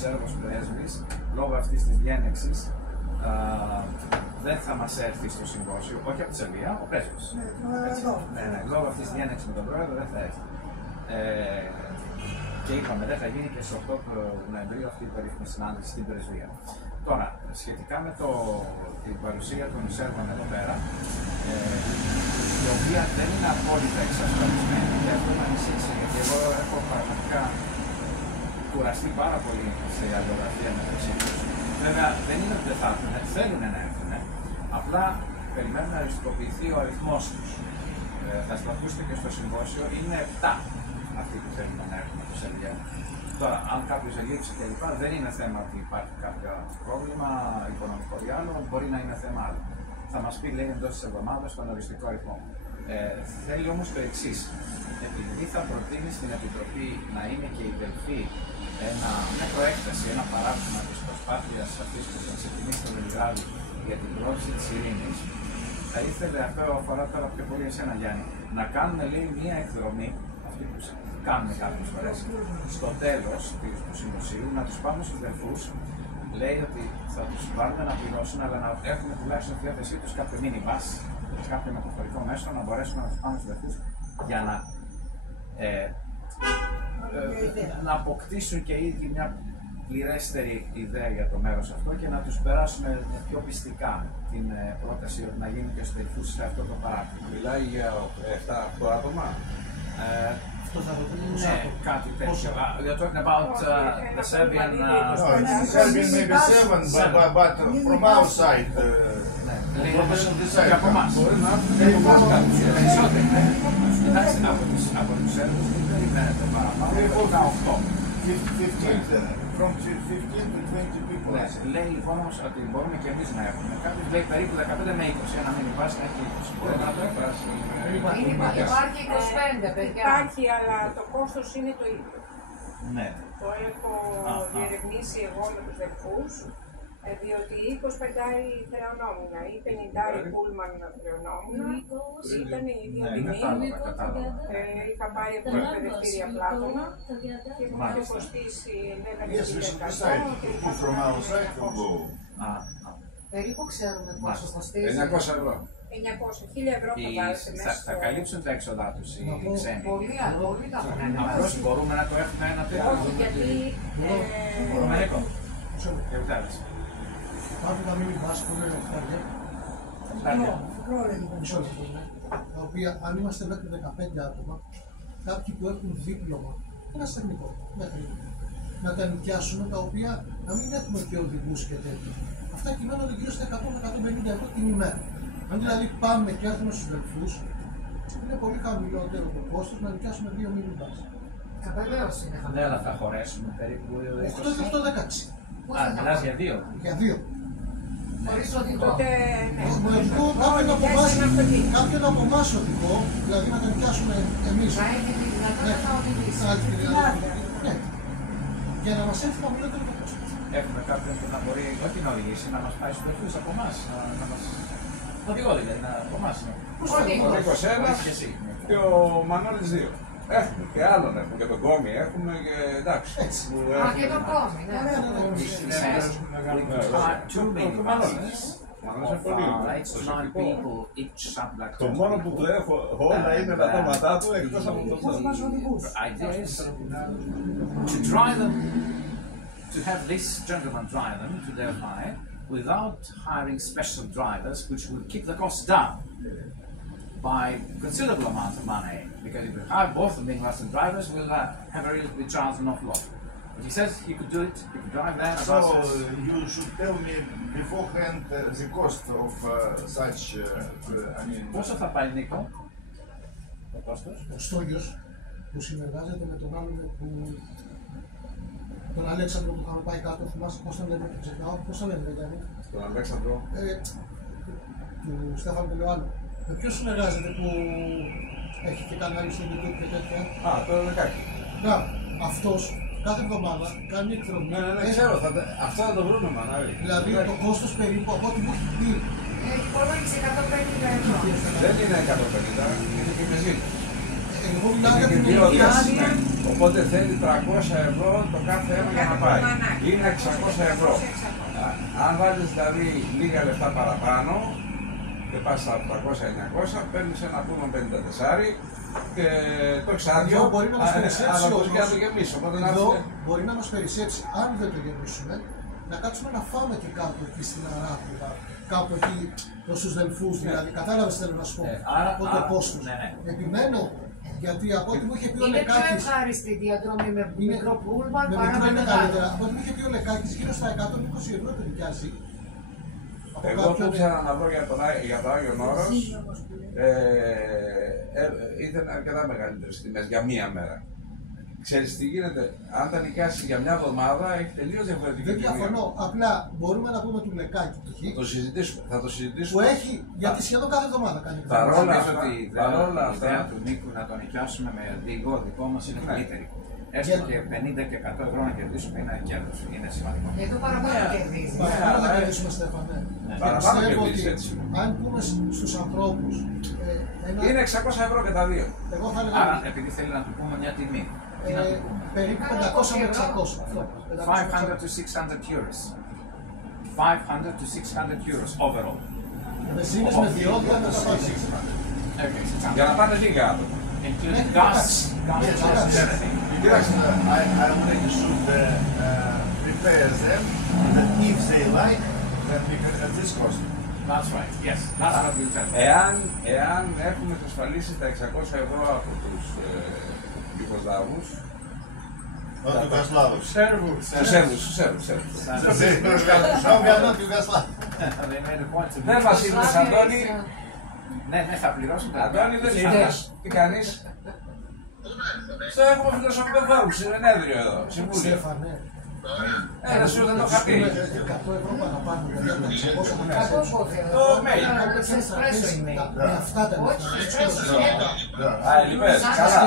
Σέρβος πρέσβης, λόγω αυτής της διένεξης, δεν θα μας έρθει στο συμπόσιο, όχι από τη Σερβία, ο πρέσβης. Λόγω αυτής της διένεξης με τον πρόεδρο δεν θα έρθει. Και είπαμε, δεν θα γίνει και στις 8 του Νοεμβρίου αυτή η περίφημη συνάντηση στην πρεσβεία. Τώρα, σχετικά με την παρουσία των Σέρβων εδώ πέρα, η οποία δεν είναι απόλυτα εξασφαλισμένη, και αυτό με ανησύχησε, γιατί εγώ έχω πραγματικά κουραστεί πάρα πολύ σε αλληλογραφία μεταξύ τους. Βέβαια, δεν είναι ότι δεν θα έρθουν, θέλουν να έρθουν. Απλά περιμένουν να αριστικοποιηθεί ο αριθμός τους. Θα σας ακούσετε και στο συμπόσιο, είναι 7 αυτοί που θέλουν να έρθουν από το Σερβία. Τώρα, αν κάποιος ελείψει κλπ., δεν είναι θέμα ότι υπάρχει κάποιο πρόβλημα οικονομικό ή άλλο, μπορεί να είναι θέμα άλλο. Θα μας πει, λέει, εντός της εβδομάδας τον οριστικό αριθμό. Θέλει όμως το εξής. Επειδή θα προτείνει στην Επιτροπή να είναι και η Δελφή μια προέκταση, ένα παράδειγμα της προσπάθειας αυτής που θα ξεκινήσει στο Βελιγράδι για την πρόθεση της ειρήνης, θα ήθελε, αυτό αφορά τώρα πιο πολύ εσένα, Γιάννη, να κάνουμε, λέει, μια εκδρομή, αυτή που κάνουμε κάποιες φορές, στο τέλος του συμποσίου, να τους πάμε στους Δελφούς, λέει ότι θα τους βάλουμε να πληρώσουν, αλλά να έχουν τουλάχιστον στη διάθεσή τους κάποιο μίνι-μπας, κάποιο μεταφορικό μέσο, να μπορέσουμε να τους πάμε στους Δελφούς για να αποκτήσουν και οι ίδιοι μια πληρέστερη ιδέα για το μέρος αυτό και να τους περάσουμε πιο πιστικά την πρόταση να γίνουν και στους Δελφούς σε αυτό το παράδειγμα. Μιλάει για 7-8 άτομα. Αυτό θα ρωτήσω. Ναι, κάτι τέτοιο. You're talking about the Serbian... No, it's Serbian maybe 7, but from our side, from the side. Και από εμάς. Μπορεί να έρθουν κάτι περισσότεροι. Εντάξει, από τους Σέρβους δεν περιμένετε παραπάνω. 15, from 15 to 20 people. Λέει λοιπόν όμως ότι μπορούμε και εμείς να έχουμε. Κάποιος λέει περίπου 15 με 20, ένα μήνυμα βάση να έχει 20. Μπορεί να το έκφραση. Υπάρχει 25, παιδιά. Υπάρχει, αλλά το κόστος είναι το ίδιο. Ναι. Το έχω διερευνήσει εγώ με τους δελφούς, διότι 25 χρεωνόμουν ή 50 πούλμαν χρεωνόμουν, ήταν η ίδια τιμή. Είχα πάει από τα εκπαιδευτήρια Πλάτωνα και μου είχε κοστίσει 11.000. Περίπου ξέρουμε πόσο κοστίζει. 900 ευρώ. 900, 1.000 ευρώ θα βάλετε μέσα. Θα καλύψουν τα έξοδά τους οι ξένοι. Πολύ τα έχουν. Απλώς μπορούμε να το έχουμε ένα τέτοιο. Όχι, γιατί... Μπορούμε να το Υπάρχουν τα μήνυμα που λένε χάρια, μισό λεπτό, τα οποία αν είμαστε μέχρι 15 άτομα, κάποιοι που έχουν δίπλωμα, ένα τεχνικό, μέχρι να τα νοικιάσουμε, τα οποία να μην έχουμε και οδηγούς και τέτοια. Αυτά κυμαίνονται γύρω στα 100-150 ευρώ την ημέρα. Αν δηλαδή πάμε και έρθουμε στους δελφούς, είναι πολύ χαμηλότερο το κόστος να νοικιάσουμε 2 μήνυμπας. Βεβαίως είναι χαμηλό. Ναι, αλλά θα χωρέσουμε περίπου 8-16. Α, μιλάς για 2. Για 2. Χωρίς οδηγό. Κάποιον από εμάς οδηγό, δηλαδή να τον νοικιάσουμε εμείς. Να έχει τη δυνατότητα να οδηγήσει. Ναι. Για να μας έρθει χαμηλότερο το κόστος. Έχουμε κάποιον που να μπορεί όχι να οδηγήσει, να μας πάει στους δελφούς από εμάς. Οδηγό δηλαδή, από εμάς. Ο Νίκος ένας και ο Μανώλης 2. Έχουμε και άλλον, έχουμε και τον Κόμι, έχουμε και εντάξει. Α, και τον Κόμι, Το μόνο που του έχω όλα είναι τα ονόματά του εκτός από το To have this gentleman drive them to their hire without hiring special drivers, which will keep the cost down by considerable amount of money. Because if we hire both of being Russian drivers, we'll have a really charge an awful lot. But he says he could do it, he could drive there. So you should tell me beforehand the cost of such, I mean... Πόσο θα πάει, Νίκο, το κόστος? Ο Στόγιος που συνεργάζεται με τον άλλον που... τον Αλέξανδρο που είχαμε πάει κάτω, θυμάσαι πώς τον λέμε, ξεχνάω, πώς τον λέμε, Γιάννη. Τον Αλέξανδρο. Του Στέφανου Πελαιοάλλου. Με ποιον συνεργάζεται που έχει και κανάλι στο YouTube και τέτοια? Α, το Λεκάκι. Να, αυτός κάθε εβδομάδα κάνει εκδρομή. Ναι, ξέρω, αυτό θα το βρούμε, Μανάρη. Δηλαδή το κόστος περίπου από ό,τι μου έχει πει. Υπολόγισε 150 ευρώ. Δεν είναι 150, είναι και πεζίνη. Εγώ μιλάω για την νοικιάσια. Οπότε θέλει 300 ευρώ το κάθε ένα για να πάει. Είναι 600 ευρώ. Αν βάλεις δηλαδή λίγα λεφτά παραπάνω και πας στα 800-900, παίρνεις ένα πούλμα 54 και το έχεις άδειο, αλλά μπορεί και να το γεμίσει. Εδώ μπορεί να μας περισσέψει, αν δεν το γεμίσουμε, να κάτσουμε να φάμε και κάπου εκεί στην Αράπηδα, κάπου εκεί προς τους δελφούς, δηλαδή, κατάλαβες θέλω να σου πω, από το κόστος. Επιμένω, γιατί από ό,τι μου είχε πει ο Λεκάκης... Είναι πιο ευχάριστη η διαδρομή με μικρό πούλμαν παρά με μεγάλο. Από ό,τι μου είχε πει ο Λεκάκης, γύρω στα 120 ευρώ το νοικιάζει. Εγώ που ήθελα να βρω για το Άγιον Όρος, ήταν αρκετά μεγαλύτερες τιμές για μία μέρα. Ξέρεις τι γίνεται, αν τα νοικιάσει για μια εβδομάδα έχει τελείως διαφορετική τιμή. Δεν διαφωνώ, απλά μπορούμε να πούμε του Λεκάκη θα το συζητήσουμε. Που έχει, γιατί σχεδόν κάθε εβδομάδα κάνει. Παρόλα αυτά, η ιδέα του Νίκου να τον νοικιάσουμε με δικό μας είναι καλύτερη. Έστω και 50 και 100 ευρώ να κερδίσουμε είναι κέρδος, είναι σημαντικό. Εδώ παραπάνω κερδίζει. Παραπάνω θα κερδίσουμε, Στέφανε. Παραπάνω κερδίζει έτσι. Αν πούμε στους ανθρώπους... Είναι 600 ευρώ και τα δύο. Εγώ θα έλεγα... Άρα, επειδή θέλει να του πούμε μια τιμή. Περίπου 500 με 600. 500 to 600 euros. 500 to 600 euros overall. Βενζίνες με διόδια με τα πάντα. Για να πάνε λίγα άτομα. Including gas and everything. I already should prepare them that if they like, then we can at this cost. That's right, yes. That's what we'll tell them. Εάν έχουμε εξασφαλίσει τα 600 ευρώ από τους Ιουγκοσλάβους. От Югославов. Τους Σέρβους. Δεν μας είπες, Αντώνη. Ναι, θα πληρώσω. Αντώνη, δεν είπες. Τι κάνεις? Στο έχουμε φιλοσοφικό φόρουμ, συνέδριο εδώ, συμβούλιο. Ένα σου δεν το είχα πει. 100 ευρώ παραπάνω. Το mail. Με αυτά τα λεφτά. Α, λοιπές, καλά.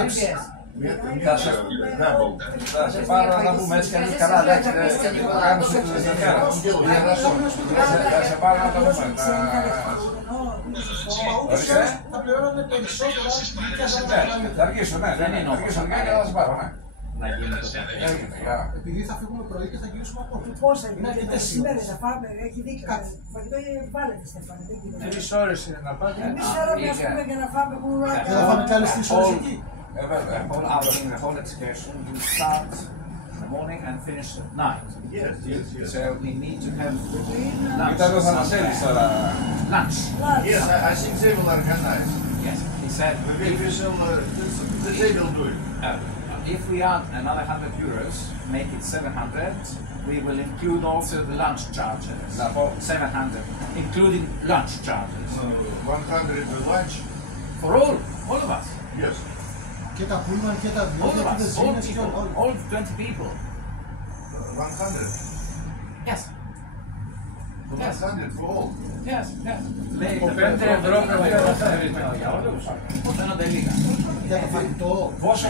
Θα σε πάρω να τα πούμε έτσι κι αλλιώς καλά, εντάξει, δεν το κάνεις ούτε την μέρα. Θα σε πάρω να τα πούμε. Θα πληρώνουν περισσότερα. Θα αργήσω, ναι, δεν είναι όμως. Θα σε πάρω, ναι. Να γίνει το τέτοιο. Επειδή θα φύγουμε πρωί και θα γυρίσουμε από το Πόσα είναι σήμερα θα φάμε, έχει δίκιο. Φαγητό βάλετε, Στέφανε. 3 ώρες είναι να πάτε. Εμείς φέραμε ας πούμε για να φάμε κουράκι. Και θα φάμε κι άλλες 3 ώρες εκεί. The whole excursion will start in the morning and finish at night. Yes. So we need to have Ήταν ο Θανασέλης τώρα. lunch. Yes, I think they will organize. Yes, he said We shall, they will do it. if we add another 100 euros, make it 700, we will include also the lunch charges. 700, including lunch charges. 100 to lunch. For all of us. Yes. Και τα πούλμαν και τα All βιβλία of και us, τις all ζήνες και people, όλα. all 20 people. 100. Yes, 100 for all. yes, yes. Από 5 ευρώ πρέπει να φέρει. Για όλους. Φαίνονται λίγα. Για το φαγητό, Πόσο.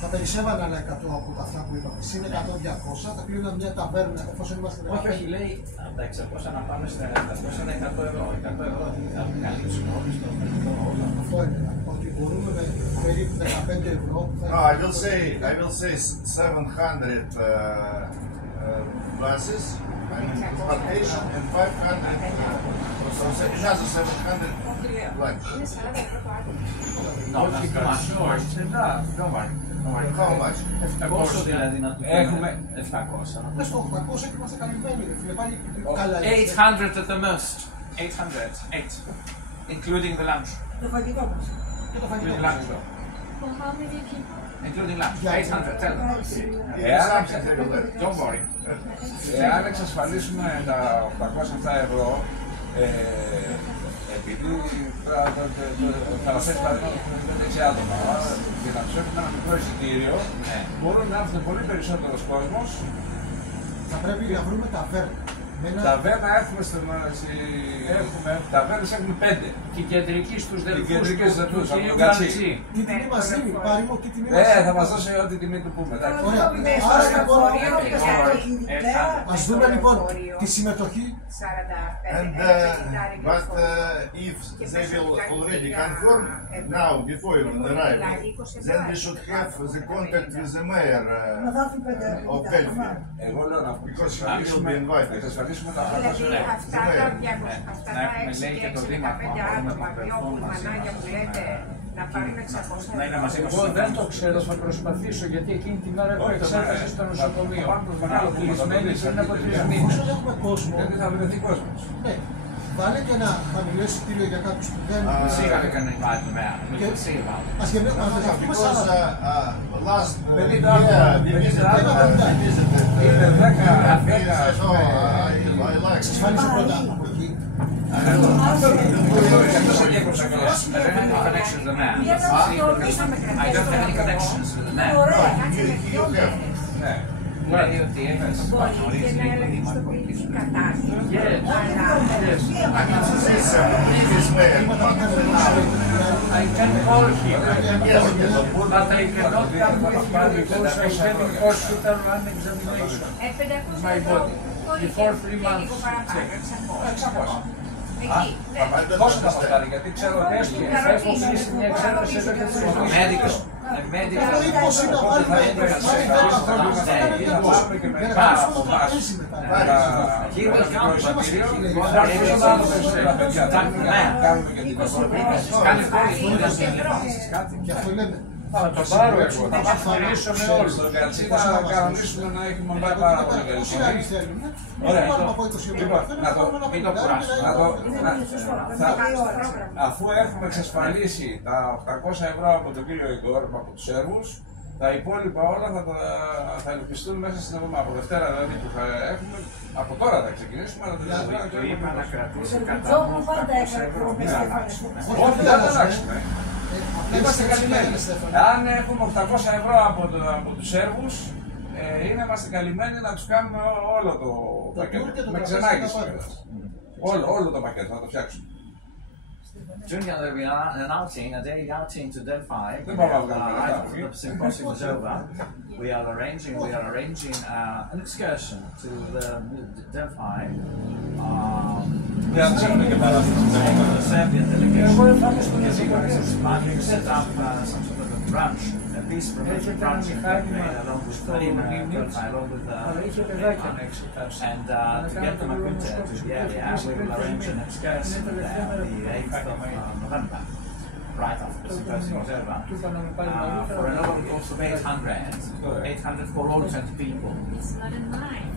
θα περισσεύαν ένα 100 από αυτά που είπαμε. Συν 100-200, θα κλείνουν μια ταβέρνα εφόσον είμαστε Όχι, όχι, λέει από τα 600 να πάμε στα 700 είναι 100 ευρώ. 100 ευρώ θα καλύψουν όλοι στο φαγητό όλα. Αυτό είναι. Ότι μπορούμε με περίπου 15 ευρώ. No, I will say 700 buses, I mean transportation, and 500, so another 700 lunch. Είναι 40 ευρώ το άτομο. No, that's too much. No, it's enough. Don't worry. How much? Πόσο δηλαδή να του Έχουμε 700. Μες στο 800 και είμαστε καλυμμένοι. Ρε φίλε, πάλι καλά. 800 at the most. 800. 8. Including the lunch. Το φαγητό μας. Και το φαγητό. Including lunch. For how many people? Including lunch. 800. Tell them. Don't worry. Εάν εξασφαλίσουμε τα 807 ευρώ, επειδή θα αναφέρει παραδείγματος που 5-6 άτομα, για να τους έχουμε ένα μικρό εισιτήριο, μπορούν να έρθουν πολύ περισσότερος κόσμος. Θα πρέπει να βρούμε ταβέρνα. Ταβέρνα έχουμε ταβέρνες έχουμε 5. Και η κεντρική στους δελφούς του κυρίου Γκατσί. Τι τιμή μας δίνει, πάρει μου, τι τιμή μας δίνει. Θα μας δώσει ό,τι τιμή του πούμε. Ωραία. Άρα λοιπόν, ας δούμε λοιπόν τη συμμετοχή. And but if they will already confirm now before even arrival, then we should have the contact with the mayor of Delphi. Εγώ λέω να Because he will be invited. εξασφαλίσουμε τα 800 Δηλαδή ευρώ. αυτά τα 6 και 65 άτομα, δυο πουλμανάκια που λέτε να πάρουν 600 ευρώ. Εγώ δεν το ξέρω, θα προσπαθήσω γιατί εκείνη τη μέρα έχω εξέταση στο νοσοκομείο. Κλεισμένη πριν από 3 μήνες. Όσο έχουμε κόσμο, Γιατί θα βρεθεί κόσμος. ναι, βάλε και ένα χαμηλό εισιτήριο για κάποιους που δεν... See how we can invite them out. We can see about it. Ας γεμίσουμε Because 40. last year we visited Είναι 10. I like it. Εξασφάλισε πρώτα από εκεί. I don't have any connections with the man. I don't have any connections with the man. You have. Ναι. Λέει ότι έχεις Μπορεί και γνωρίσει να λίγο έλεγχες το δήμαρχο. πολιτική κατάσταση. Αλλά I mean, this previous mayor. I can call him, Yes, but I cannot come with you because I have in hospital one examination. 500 My ευρώ. body. Before 3 Και months. λίγο παραπάνω, 600. 600. Εκεί. Πόσο θα μας πάρει, γιατί ξέρω ότι Θα έχω κλείσει μια εξέταση εδώ και 3 μήνες. Medical. Medical. Καλό 20 να βάλουμε και αυτό λέμε. Θα το πάρω εγώ, θα συμφωνήσω με όλους. Στον Κατσί θα κανονίσουμε να έχουμε πάει πάρα πολύ Όσοι άλλοι περισσότερο. θέλουν, Ωραία, να πάρουμε από 20 ευρώ. μην το κουράσουμε. Αφού έχουμε εξασφαλίσει τα 800 ευρώ από τον κύριο Ιγκόρ, από τους Σέρβους, Τα υπόλοιπα όλα θα ελοπιστούν μέσα στην εβδομάδα. Από Δευτέρα δηλαδή που θα έχουμε, από τώρα θα ξεκινήσουμε, αλλά το είπα να κρατήσει κατά Τζόγλου πάντα έκανε εκπομπή. όχι, δεν θα αλλάξουμε. Είμαστε καλυμμένοι. Αν έχουμε 800 ευρώ από τους Σέρβους, είμαστε καλυμμένοι να τους κάνουμε όλο το πακέτο. Με ξενάκες. Όλο το πακέτο, να το φτιάξουμε. During an outing, a daily outing to Delphi, after the symposium is over, we are arranging an excursion to the Delphi. The Serbian delegation is set up some sort of a brunch, a peaceful brunch along with Marina Delphi, along with and to get them acquainted to the area, we will arrange an excursion there on the 8th of November, right after the symposium is over, for an overall cost of 800 for all 20 people. It's not a night.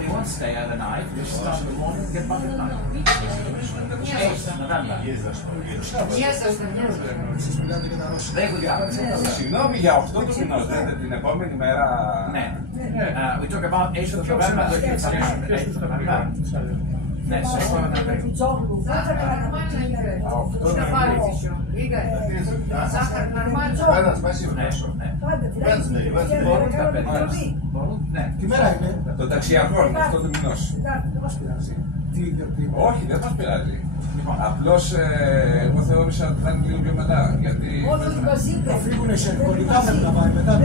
They won't stay overnight, we start in the morning and get back at night. 8th November. They will come. Συγγνώμη για 8 του μηνός, την επόμενη μέρα. Ναι. We talk about 8th of November, the installation 8th of November. Ναι, σε αυτό να πρέπει. Τι μέρα είναι? Το ταξιακό, 8 του μηνός. Όχι, δεν μας πειράζει. Απλώς εγώ θεώρησα ότι θα είναι λίγο πιο μετά. Γιατί. Θα φύγουνε σε εικονικά πρέπει να πάει μετά.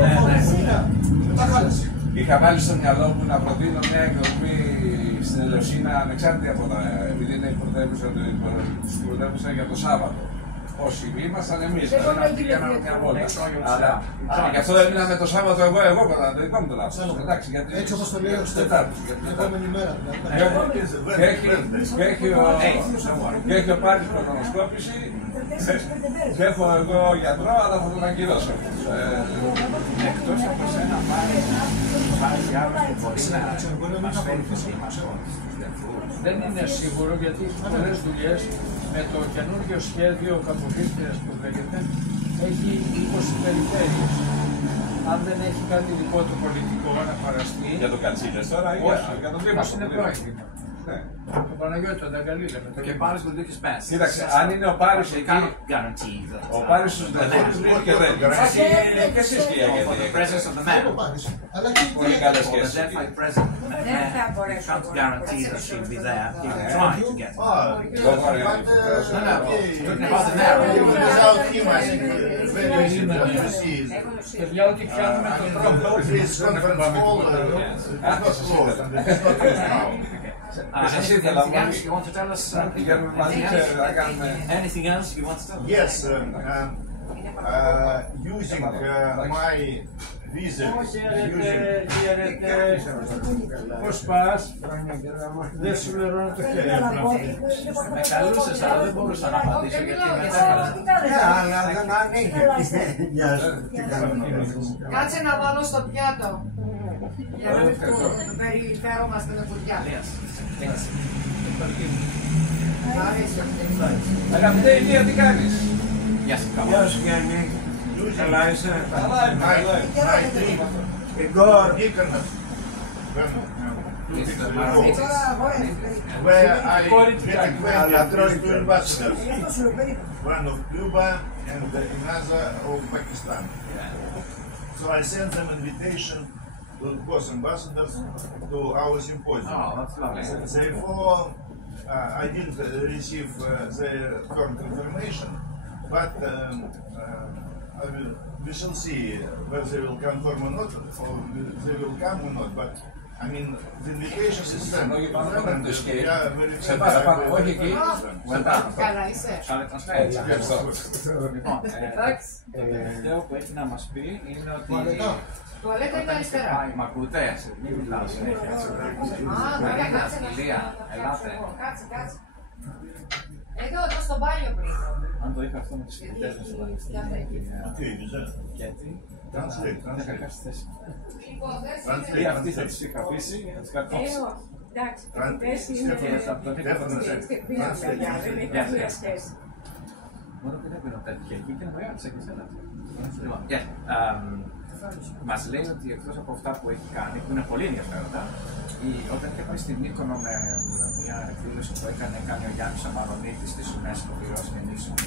Μετά χάλασε. Είχα βάλει στο μυαλό μου να προτείνω μια εκδρομή στην Ελευσίνα ανεξάρτητα από τα. Επειδή είναι η πρωτεύουσα για το Σάββατο. Όσοι ήμασταν εμείς, δεν πήγαμε μια βόλτα. Αλλά γι' αυτό δεν μείναμε το Σάββατο εγώ κατά το δικό μου το λάθος. Έτσι όπως το λέει ο Στέφανος, την επόμενη μέρα. Και έχει ο Πάρης κολονοσκόπηση και έχω εγώ γιατρό, αλλά θα τον αγκυρώσω. Εκτός από σένα πάρει άλλος που μπορεί να μας φέρει το σήμα Δεν είναι σίγουρο γιατί έχει πολλές δουλειές. Με το καινούργιο σχέδιο Καποδίστριας που λέγεται, έχει 20 περιφέρειες. Αν δεν έχει κάτι δικό του πολιτικό να παραστεί. Για τον Κατσίλες τώρα ή για τον Δήμαρχο. Είναι πρόεδρο. Το Παναγιώτη, τον Ταγκαλή λέμε. Και Πάρης will do his best. Κοίταξε, αν είναι ο Πάρης εκεί, ο Πάρης τους δεν και δεν. Και εσείς τι For the presence of the man. Πολύ καλές σχέσεις. The Delphi president can't guarantee that she'll be there. He will try to get her. Don't worry. Talking about the mayor. Without him, I think very easy to see. Παιδιά, ό,τι πιάνουμε τον τρόπο. This conference hall is not closed. It's not closed now. Anything else you want to tell us? Anything else you want to tell us? Yes, using my visit, Πώς πας, δεν σου λερώνω το χέρι. Με καλούσες, αλλά δεν μπορούσα να απαντήσω γιατί Κάτσε να βάλω στο πιάτο. Για να μην περιφέρομαστε με κουριά. Αγαπητέ Ηλία, τι κάνεις? Γεια σου Γιάννη. Καλά είσαι? Καλά είμαι. Igor. Where I get acquainted with two ambassadors, one of Cuba and another of Pakistan. So I sent them invitation to both ambassadors to our symposium. Oh, that's lovely. Therefore, I didn't receive their current information, but we shall see whether they will confirm or not, or they will come or not. But I mean, the invitation is sent. Σε παραπάνω, όχι εκεί. Καλά είσαι. Έτσι, ευχαριστώ. Το τελευταίο που έχει να μας πει είναι ότι. Τουαλέτα είναι αριστερά. Μ' ακούτε? Μην μιλάω συνέχεια. Ηλία, ελάτε. Κάτσε. Εδώ στο μπάνιο πριν. Αν το είχα αυτό με τις φοιτητές μας εδώ. Γιατί? Δεν είχα κάτσει θέση. Ή αυτή θα τις είχα αφήσει, θα τις καρκόψει. Εντάξει, φοιτητές είναι... Δεν έχει καμία σχέση. Μόνο ότι δεν πήραν τέτοια εκεί και να μεγάλησε και εσένα. Μας λέει ότι εκτός από αυτά που έχει κάνει, που είναι πολύ ενδιαφέροντα, όταν είχε πάει στην Μύκονο με μια εκδήλωση που έκανε ο Γιάννης Αμαρονίτης της UNESCO, πυρός και νήσων,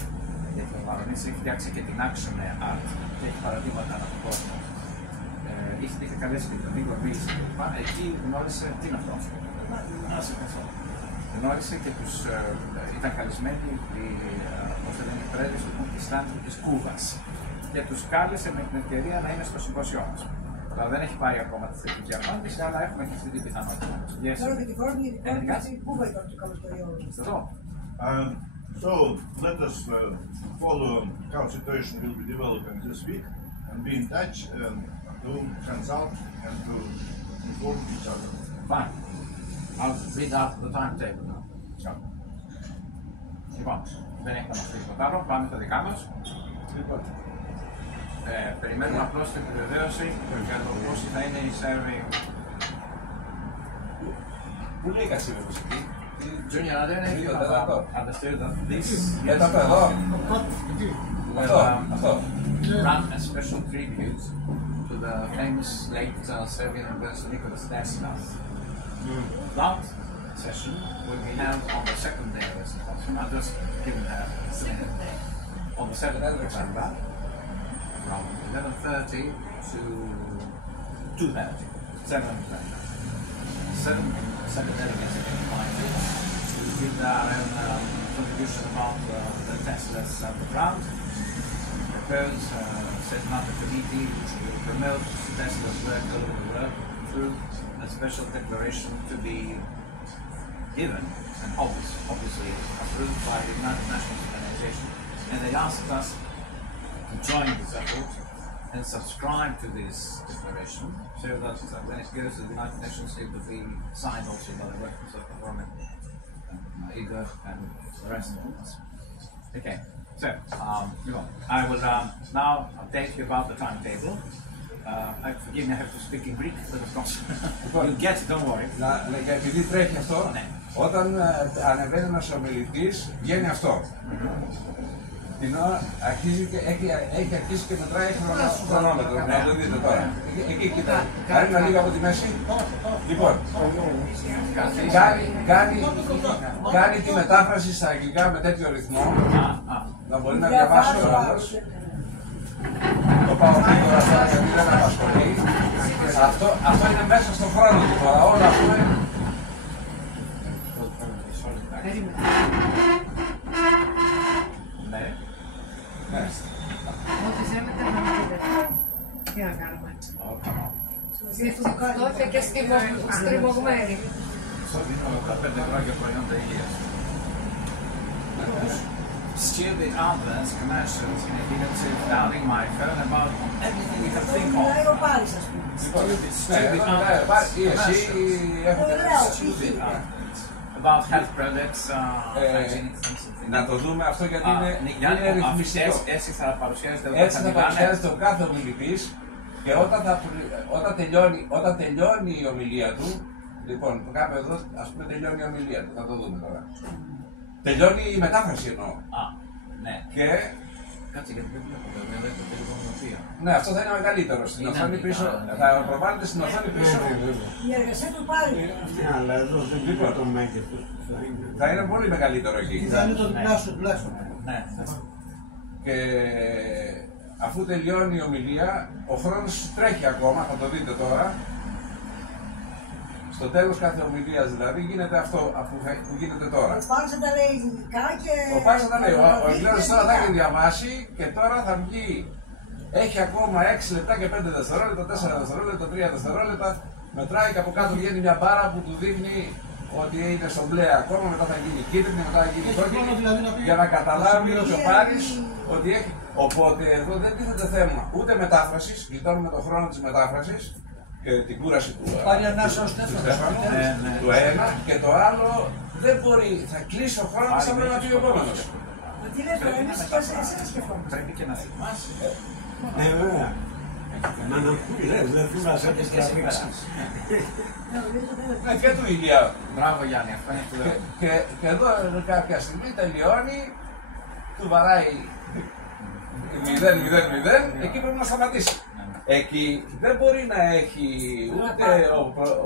γιατί ο Αμαρονίτης έχει φτιάξει και την Άξουνε Art και έχει παραδείγματα ανά τον κόσμο. Είχε καλέσει και τον Νίκο Βίλης κλπ. Εκεί γνώρισε, τι είναι αυτό, γνώρισε και τους, ήταν καλεσμένοι οι πρέσβεις του Πακιστάν και της Κούβας και τους κάλεσε με την ευκαιρία να είναι στο συμπόσιό μας. Τώρα δεν έχει πάρει ακόμα τη θετική απάντηση, αλλά έχουμε και αυτή την πιθανότητα. Τώρα και την πρώτη ερώτηση, πού θα ήταν το καλοκαιριό. So let us follow how situation will be developing this week and be in touch to consult and to inform each other. Fine. I'll read out the timetable now. Λοιπόν, δεν έχει να μας πει τίποτα άλλο, πάμε στα δικά μας. Περιμένουμε απλώς την επιβεβαίωση για το πώς θα είναι η survey. Πού λέει κασίδε μουσική? Junior, I don't know if you have understood that this will run a special tribute to the famous late Serbian ambassador Nicholas Teslas. That session will be held on the second day of the symposium. I'm just giving her on the 7th of November, from 11:30 to 2:30. 7 November. Seven delegates have been invited to give their own contribution about the Teslas at the ground. Propose setting up a committee which will promote Tesla's work all over the world through a special declaration to be given and obviously approved by the United Nations Organization. And they asked us to join this effort and subscribe to this declaration so that when it goes to the United Nations it will be signed also by the workers of the government, Igor and the rest of us. Okay, so I will now update you about the timetable. Forgive me, I have to speak in Greek, but of course you'll get it, don't worry. Επειδή τρέχει αυτό, όταν ανεβαίνει ένας ομιλητής, βγαίνει αυτό. Την ώρα έχει αρχίσει και μετράει χρονόμετρο, να το δείτε τώρα. Εκεί, κοίτα. Κάνει ένα λίγο από τη μέση. Λοιπόν, κάνει τη μετάφραση στα αγγλικά με τέτοιο ρυθμό, να μπορεί να διαβάσει ο άλλος. Το πάω γρήγορα τώρα γιατί δεν απασχολεί. Αυτό είναι μέσα στον χρόνο του τώρα, όλα αυτό είναι. Ναι. Ό,τι ζέμετε να μην πείτε. Τι να κάνουμε. Τότε και στριμωγμένοι. Στο δίνω τα 5 ευρώ για προϊόντα υγείας. Stupid adverts, commercials, negative, darling my phone about everything you can think of. Stupid adverts. About health products, hygienic things. Να το δούμε αυτό γιατί είναι ρυθμιστικό. Έτσι θα παρουσιάζεται ο κάθε ομιλητής και όταν τελειώνει η ομιλία του, λοιπόν, το κάπου εδώ, ας πούμε, τελειώνει η ομιλία του, θα το δούμε τώρα. Τελειώνει η μετάφραση εννοώ. Ναι. Και... Κάτσε γιατί δεν βλέπω βέβαια, δεν το τελειώνει. Ναι, αυτό θα είναι μεγαλύτερο. Στην οθόνη πίσω, θα προβάλλεται στην οθόνη πίσω. Η εργασία του πάλι. Αλλά εδώ δεν βλέπω το μέγεθος. Θα είναι πολύ μεγαλύτερο εκεί. Θα είναι το διπλάσιο τουλάχιστον. Ναι. Και αφού τελειώνει η ομιλία, ο χρόνος τρέχει ακόμα, θα το δείτε τώρα. Στο τέλος κάθε ομιλίας δηλαδή γίνεται αυτό που γίνεται τώρα. Ο Πάρης θα τα λέει ελληνικά και... Ο Πάρης θα τα λέει, ο Εγγλέζος τώρα θα έχει διαβάσει και τώρα θα βγει. Έχει ακόμα 6 λεπτά και 5 δευτερόλεπτα, 4 δευτερόλεπτα, 3 δευτερόλεπτα. Μετράει και από κάτω βγαίνει μια μπάρα που του δείχνει ότι είναι στο μπλε ακόμα, μετά θα γίνει κίτρινη, μετά θα γίνει κόκκινη, για να καταλάβει ο Πάρης ότι έχει. Οπότε εδώ δεν τίθεται θέμα ούτε μετάφρασης, γλιτώνουμε τον χρόνο της μετάφρασης και την κούραση του Στέφανου, του ένα, και το άλλο δεν μπορεί, θα κλείσει ο χρόνος, θα πρέπει να πει ο επόμενος. Τι λες, εμείς και εσένα σκεφτόμαστε. Πρέπει και να θυμάσαι. Ναι, βέβαια. Να λες, δεν θυμάσαι τις τραβήξεις. Και του Ηλία. Μπράβο Γιάννη, αυτό είναι που λέω. Και εδώ κάποια στιγμή τελειώνει του βαράει 0-0-0, εκεί πρέπει να σταματήσει. Εκεί δεν μπορεί να έχει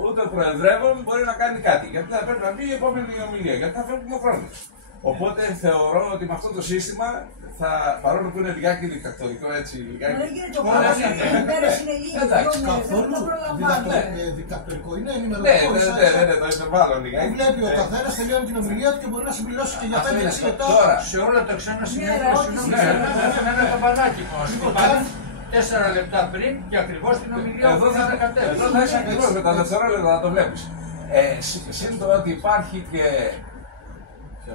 ούτε ο προεδρεύων μπορεί να κάνει κάτι. Γιατί θα πρέπει να μπει η επόμενη ομιλία, γιατί θα φεύγουμε ο χρόνος. Οπότε θεωρώ ότι με αυτό το σύστημα, παρόλο που είναι λιγάκι δικτατορικό έτσι, λιγάκι. Δεν γίνεται το πράγμα, οι μέρες είναι λίγες, καθόλου δικτατορικό είναι, ενημερωτικό. Ναι, το υπερβάλλω λιγάκι. Βλέπει ο καθένας, τελειώνει την ομιλία του και μπορεί να συμπληρώσει και για 5-6 λεπτά. Σε όλα τα ξένα συνέδρια, ένα καμπανάκι μας. 4 λεπτά πριν και ακριβώς την ομιλία εδώ θα είσαι ακριβώς με τα δευτερόλεπτα να το βλέπεις. Συν το ότι υπάρχει και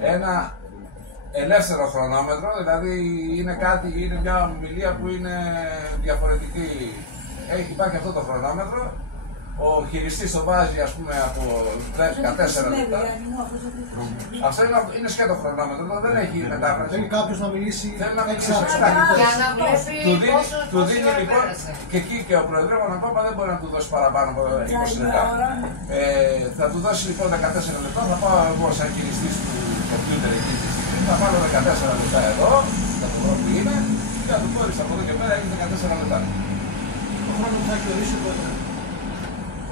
ένα ελεύθερο χρονόμετρο, δηλαδή είναι μια ομιλία που είναι διαφορετική. Υπάρχει αυτό το χρονόμετρο, ο χειριστής το βάζει ας πούμε από 14 λεπτά. Αυτό είναι σκέτο χρονόμετρο, δεν έχει μετάφραση. Θέλει κάποιος να μιλήσει. Θέλει να μιλήσει του δίνει λοιπόν και εκεί και ο προεδρεύων ακόμα δεν μπορεί να του δώσει παραπάνω από 20 λεπτά. Θα του δώσει λοιπόν 14 λεπτά, θα πάω εγώ σαν χειριστής του κομπιούτερ εκεί τη στιγμή, θα βάλω 14 λεπτά εδώ, θα το δω τι είναι και θα του πω από εδώ και πέρα έχει 14 λεπτά. Το χρόνο που θα έχει ορίσει τότε.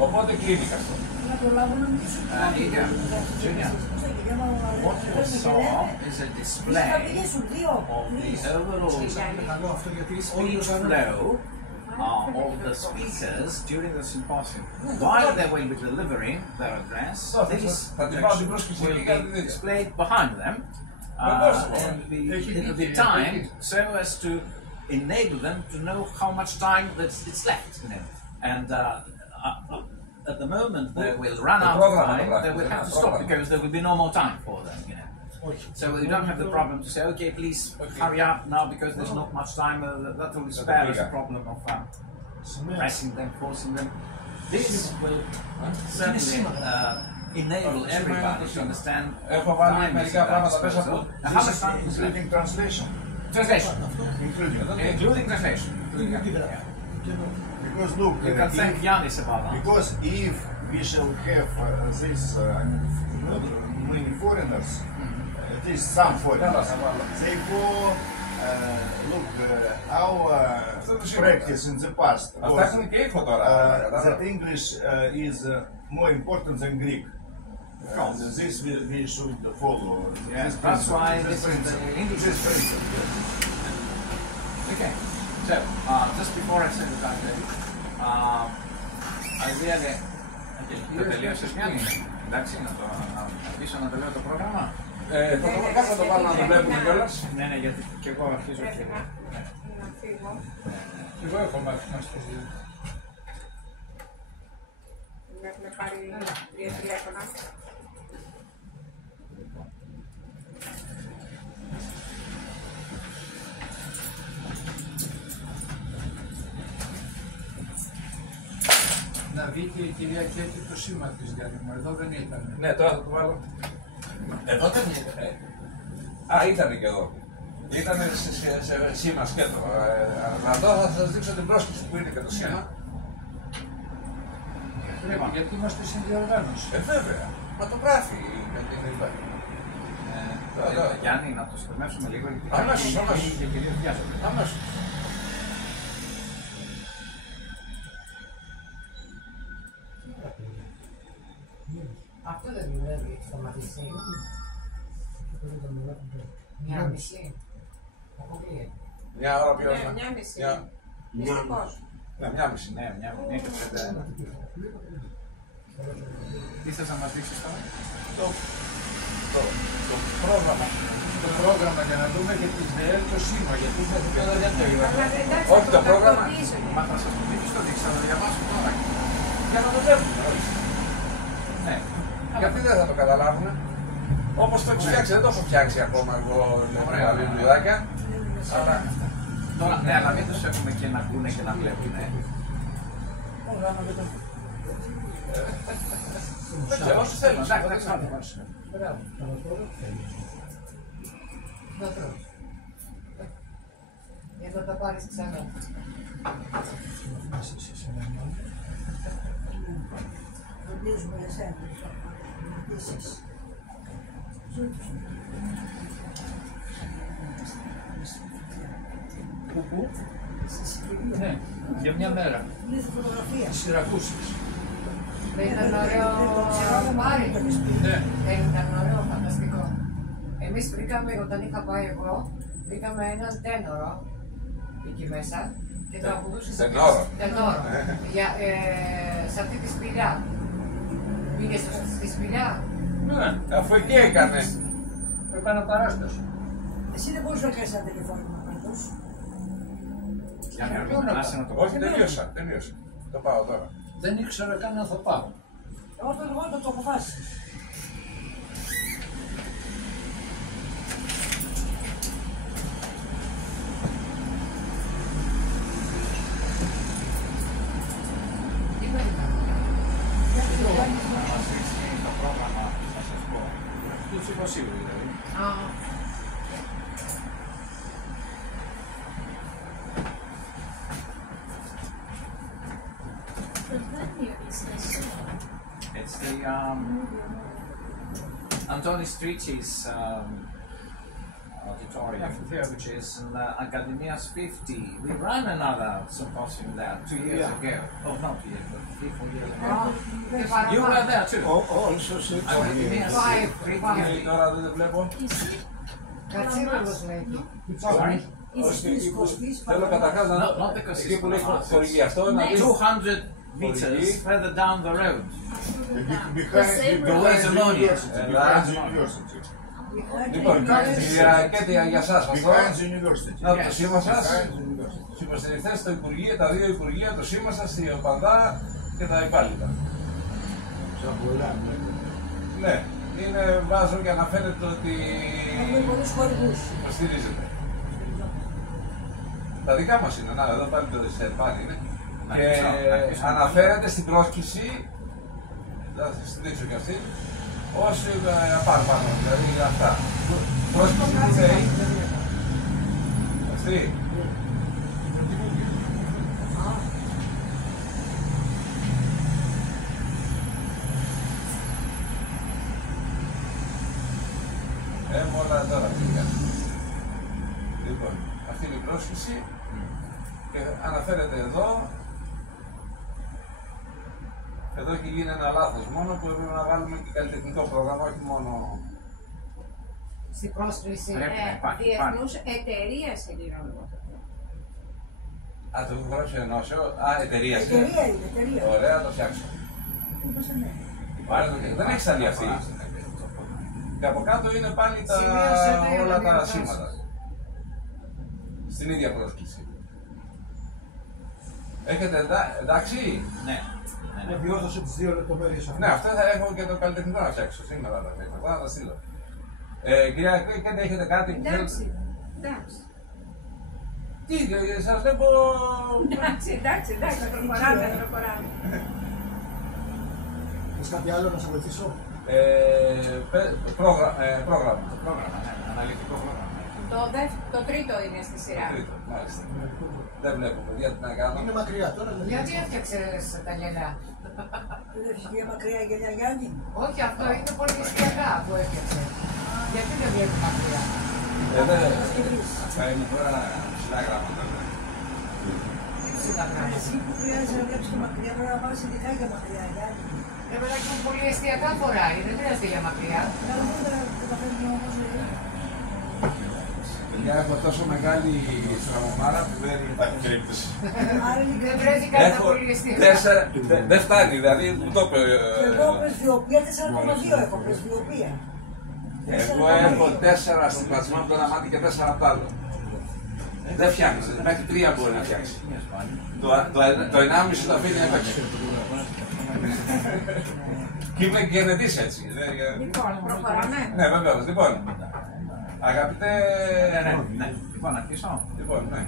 Οπότε κλείνει αυτό. Να προλάβω να μιλήσω. What you saw is a display of the overall speed flow of the speakers during the symposium. While they will be delivering their address, this will be displayed behind them and it will be timed so as to enable them to know how much time it's left. And at the moment they will run out of time, they will have to stop because there will be no more time for them. So you don't have the problem to say, okay, please hurry up now because there's not much time. That will spare us the problem of pressing them, forcing them. This will certainly enable everybody to understand what time is how much time is Including translation. Translation. Including translation. Because look, You can thank Yanis about that. because if we shall have many foreigners, at least some foreigners, they go look our practice in the past was that English is more important than Greek. And this we should follow. Yes, that's why this is the English principle. Okay, so just before I say the title, I really. Το τελείωσες Γιάννη, εντάξει, να αρχίσω να τελειώ το πρόγραμμα. Θα το βάλω να το βλέπουμε κιόλας. Ναι, γιατί και εγώ αρχίζω και να φύγω. Και εγώ έχω μάθει να στο δύο. Με έχουν πάρει 3 τηλέφωνα. Να δει και η κυρία Κέτη το σήμα της Γιάννη μου, εδώ δεν ήταν. Ναι, τώρα θα το βάλω. Εδώ δεν ήταν. Ήταν και εδώ. Ήταν σε σήμα σκέτο. Εδώ θα σας δείξω την πρόσκληση που είναι και το σήμα. Πρέπει, γιατί είμαστε συνδιοργάνωση. Βέβαια. Μα το γράφει. Γιάννη, να το σκεφτούμε λίγο. Αμέσως. Και κυρίως βιάζονται. Αμέσως. Αυτό δεν δουλεύει, έχει σταματήσει. Μια μισή. Αποκλείεται. Μια ώρα πιο ώρα. Μια μισή. Δυστυχώς. Ναι, μια μισή. Ναι, μια μισή. Τι θες να μας δείξεις τώρα? Το πρόγραμμα. Το πρόγραμμα για να δούμε και τις ΔΕΕ το σήμα, γιατί δεν το είδα. Όχι το πρόγραμμα. Μα θα σας το δείξω, το δείξω, θα το διαβάσω τώρα. Για να το βλέπουμε. Ναι. Γιατί δεν θα το καταλάβουν. Όπως το έχεις φτιάξει, δεν το έχω φτιάξει ακόμα εγώ με τα βιβλιοδάκια. Αλλά τώρα, ναι, αλλά μην τους έχουμε και να ακούνε και να βλέπουν. Όσοι θέλουν, εντάξει, Για να τα πάρεις ξανά. Ρωτήσουμε για σένα. Ρωτήσεις. Πού? Στη Σικελία. Ναι, για μια μέρα. Είναι στη φωτογραφία. Στις Σιρακούσες. Δεν ήταν ωραίο πάρει. Ναι. Δεν ήταν ωραίο, φανταστικό. Εμείς βρήκαμε, όταν είχα πάει εγώ, βρήκαμε έναν τένορο εκεί μέσα και τραγουδούσε τενόρο. Σε αυτή τη σπηλιά. Πήγες στη σπηλιά. Ναι, αφού εκεί έκανε. Έκανα παράσταση. Εσύ δεν μπορείς να κάνεις ένα τηλεφώνημα πάντως. Για να ρωτήσω να το πω. Όχι, τελείωσα. Το πάω τώρα. Δεν ήξερα καν να θα πάω. Όταν το αποφάσισες. Το πρόγραμμα, θα σας πω. Του υποσύβου δηλαδή. It's the Antoni Strici's auditorium, which is in Academias 50. We ran another symposium there 2 years ago. Oh, not 2 years, but 3-4 years ago. You were there too. Also, Academias 50. Τώρα δεν βλέπω. Κατσίμελος λέει. Sorry? Θέλω καταρχάς να δω εκεί που λέει χορηγή αυτό να δεις 200 meters further down the road. Λοιπόν, η ρακέτη για εσάς αυτό, το σήμα σας, τους υποστηριχθές στο Υπουργείο, τα δύο Υπουργεία, το σήμα σας, η ΟΠΑΔΑ και τα υπάλληλα. Ναι, βάζω για να φαίνεται ότι υποστηρίζετε. Τα δικά μας είναι, να εδώ πάλι το ΣΕΡΠΑΝ είναι. Και αναφέρεται στην πρόσκληση, θα σας δείξω και αυτή, ως πάνω, δηλαδή αυτά. Πρόσκληση που λέει, αυτή. Όλα τώρα πήγα. Λοιπόν, αυτή είναι η πρόσκληση και αναφέρεται εδώ. Εδώ έχει γίνει ένα λάθος μόνο που έπρεπε να βάλουμε και καλλιτεχνικό πρόγραμμα, όχι μόνο... Στην πρόσκληση Διεθνούς Εταιρείας Ελληνικών. Α, το έχω γράψει ενώσεω. Α, εταιρεία. Εταιρεία. Ωραία, το φτιάξω. Δεν έχει σταλεί αυτή. Και από κάτω είναι πάλι όλα τα σήματα. Στην ίδια πρόσκληση. Έχετε εντάξει? Ναι. Διόρθωσε τις δύο λεπτομέρειες αυτές. Ναι, αυτό θα έχω και το καλλιτεχνικό να φτιάξω σήμερα. Θα τα στείλω. Κυρία Κρίκεντε, έχετε κάτι που θέλετε? Εντάξει. Τι, σας βλέπω... Εντάξει, προχωράμε. Θες κάτι άλλο να σας βοηθήσω? Πρόγραμμα. Αναλυτικό πρόγραμμα. Το τρίτο είναι στη σειρά. Μάλιστα. Δεν βλέπω, παιδιά, τι να κάνω. Είναι μακριά τώρα. Γιατί έφτιαξες τα γυαλιά? Δεν έφτιαξε μακριά η γυαλιά Γιάννη. Όχι, αυτό είναι πολυεστιακά που έφτιαξε. Γιατί δεν βλέπει μακριά? Αυτά είναι τώρα ψηλά γράμματα. Εσύ που χρειάζεται να βλέπεις και μακριά, πρέπει να βάλεις ειδικά για μακριά, Γιάννη. Βέβαια και πολυεστιακά φοράει, δεν χρειάζεται για μακριά. Παιδιά, έχω τόσο μεγάλη στραμμομάρα που δεν υπάρχει περίπτωση. Δεν βρέθη κανένα πολυεστιακά. Δεν φτάνει, δηλαδή μου το είπε. Εγώ πρεσβειοπία 4,2 έχω, πρεσβειοπία. Εγώ έχω 4 στην πλασμά από το ένα μάτι και 4 από το άλλο. Δεν φτιάχνει, μέχρι 3 μπορεί να φτιάξει. Το 1,5 το αφήνει έπαιξε. Και είμαι γενετής έτσι. Λοιπόν, προχωράμε. Ναι, βεβαίως. Λοιπόν, αγαπητέ... Ναι. Λοιπόν, αρχίσω. Λοιπόν, ναι.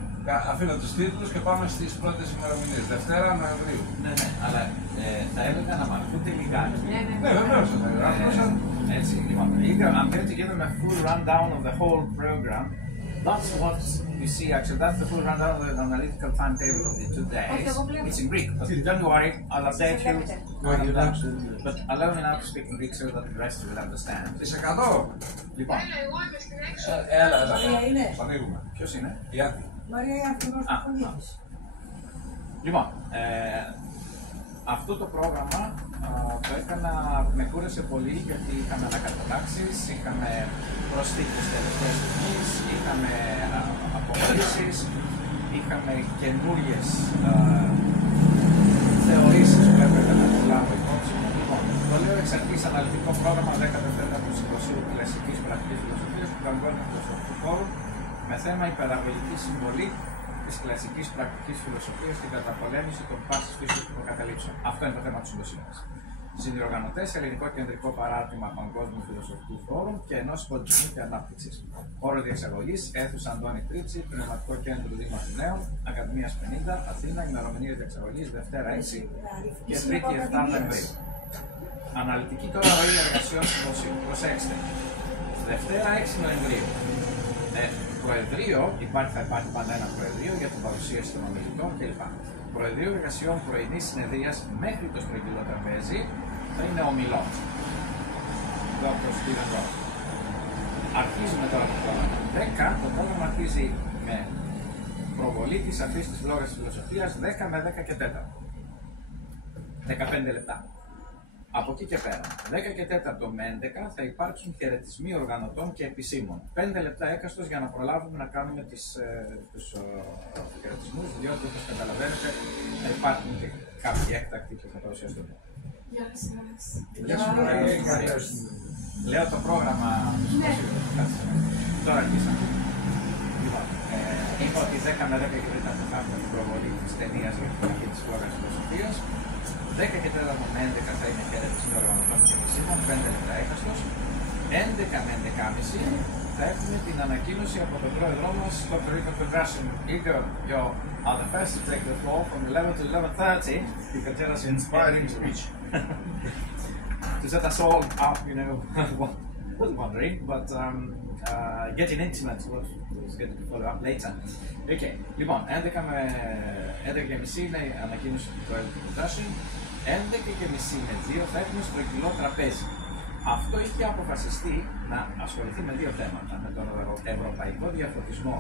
Αφήνω τους τίτλους και πάμε στις πρώτες ημερομηνίες. Δευτέρα Νοεμβρίου. Ναι, αλλά θα έλεγα να μαθούν λιγάκι. Ναι, βεβαίως θα γράψω. Έτσι, λοιπόν, I'm going to give them a full rundown of the whole program. That's what you see actually, that's the full rundown of the analytical timetable of the 2 days. It's in Greek, but don't worry, I'll update you. But allow me now to speak in Greek so that the rest will understand. Είσαι κάτω. Λοιπόν. Εγώ είμαι στην έξω. Έλα, Μαρία είναι. θα ανοίγουμε. Ποιος είναι? Η Άννη. Μαρία η Άννη. Λοιπόν, αυτό το πρόγραμμα το έκανα, με κούρασε πολύ γιατί είχαμε ανακατατάξεις, είχαμε προσθήκες τελευταίες στιγμής, είχαμε αποχωρήσεις, είχαμε καινούριες θεωρήσεις που έπρεπε να τις λάβω υπόψη μου. Λοιπόν, το λέω εξ αρχής αναλυτικό πρόγραμμα 14ου Συμποσίου Κλασικής Πρακτικής Φιλοσοφίας του Παγκόσμιου Φιλοσοφικού Φόρουμ με θέμα η παιδαγωγική συμβολή της κλασικής πρακτικής φιλοσοφίας στην καταπολέμηση των πάσης φύσεως των προκαταλήψεων. Αυτό είναι το θέμα του συμποσίου μας. Συνδιοργανωτές, Ελληνικό Κεντρικό Παράρτημα Παγκόσμιου Φιλοσοφικού Φόρουμ και Ενός Πολιτισμού και Ανάπτυξης. Όρο διεξαγωγής, αίθουσα Αντώνη Τρίτσι, Πνευματικό Κέντρο Δήμου Αθηναίων, Ακαδημίας 50, Αθήνα, ημερομηνία διεξαγωγής Δευτέρα 6 και Τρίτη 7 Νοεμβρίου. Αναλυτική τώρα ροή εργασιών συμποσίου. Προσέξτε. Δευτέρα 6 Νοεμβρίου. Προεδρείο, θα υπάρχει πάντα ένα προεδρείο για την παρουσίαση των ομιλητών κλπ. Προεδρείο εργασιών πρωινής συνεδρίας μέχρι το στρογγυλό τραπέζι θα είναι ομιλών. Dr. Steven Roth. Αρχίζουμε τώρα το πρόγραμμα. 10, το πρόγραμμα αρχίζει με προβολή της αφής της λόγας της φιλοσοφίας 10 με 10 και 4. 15 λεπτά. Από εκεί και πέρα, 10 και 4 με 11 θα υπάρξουν χαιρετισμοί οργανωτών και επισήμων. 5 λεπτά έκαστος για να προλάβουμε να κάνουμε τους χαιρετισμούς, διότι όπως καταλαβαίνετε θα υπάρχουν και κάποιοι έκτακτοι που θα παρουσιαστούν. Γεια σας. Λέω το πρόγραμμα. Τώρα αρχίσαμε. Λοιπόν, είπα ότι 10 με 10 και 4 θα έχουμε την προβολή της ταινίας για την αρχή της φλόγας της φιλοσοφίας. 10 και 4 με 11 θα είναι χαιρετισμοί οργανωτών και επισήμων, 5 λεπτά έκαστος. 11 με 11.30 θα έχουμε την ανακοίνωση από τον πρόεδρό μας, Dr. Igor Pedrashin. Igor, you are the first to take the floor from 11 to 11:30. You can tell us an inspiring speech. To set us all up, you know, wondering, but getting intimate, we'll get to follow up later. Okay, λοιπόν, 11 με 11.30 είναι η ανακοίνωση του πρόεδρου του Pedrashin. 11.30 με 2 θα έχουμε στρογγυλό τραπέζι. Αυτό είχε αποφασιστεί να ασχοληθεί με δύο θέματα. Με τον ευρωπαϊκό διαφωτισμό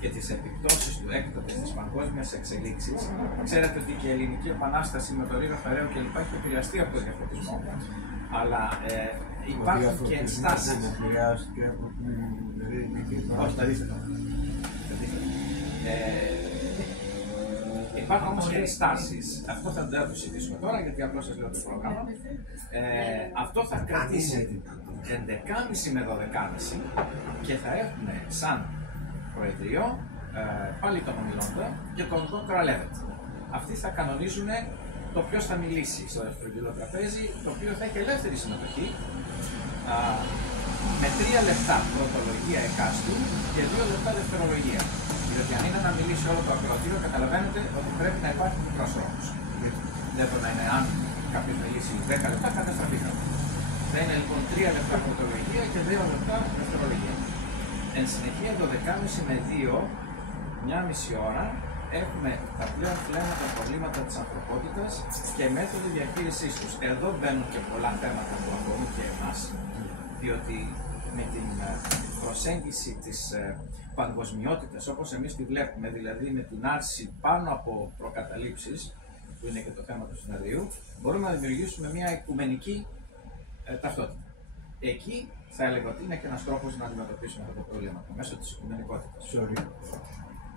και τις επιπτώσεις του έκτοτε στις παγκόσμιες εξελίξεις. Ξέρετε ότι και η Ελληνική Επανάσταση με τον Ρίγα Φεραίο κλπ. Έχει επηρεαστεί από τον διαφωτισμό. Αλλά υπάρχουν και ενστάσεις. Όχι, τα αντίθετα. Υπάρχουν όμως και ενστάσεις. Αυτό θα το συζητήσουμε τώρα, γιατί απλώς σας λέω το πρόγραμμα. Αυτό θα κρατήσει 11.30 με 12.30 και θα έχουμε σαν προεδρείο πάλι τον ομιλώντα και τον Dr. Alevet. Αυτοί θα κανονίζουν το ποιος θα μιλήσει στο στρογγυλό τραπέζι, το οποίο θα έχει ελεύθερη συμμετοχή με 3 λεπτά πρωτολογία εκάστου και 2 λεπτά δευτερολογία. Διότι αν είναι να μιλήσει όλο το ακροατήριο, καταλαβαίνετε ότι πρέπει να υπάρχει μικρός χρόνος. Δεν μπορεί να είναι, αν κάποιος μιλήσει 10 λεπτά, καταστραφήκα. Θα είναι λοιπόν 3 λεπτά πρωτολογία και 2 λεπτά δευτερολογία. Εν συνεχεία, 12.30 με 2, μια μισή ώρα, έχουμε τα πλέον φλέγματα προβλήματα της ανθρωπότητας και μέθοδοι διαχείρισής τους. Εδώ μπαίνουν και πολλά θέματα που αφορούν και εμάς, διότι με την προσέγγιση της παγκοσμιότητας, όπως εμείς τη βλέπουμε, δηλαδή με την άρση πάνω από προκαταλήψεις, που είναι και το θέμα του συνεδρίου, μπορούμε να δημιουργήσουμε μια οικουμενική ταυτότητα. Εκεί θα έλεγα ότι είναι και ένας τρόπος να αντιμετωπίσουμε αυτό το πρόβλημα, μέσω της οικουμενικότητας.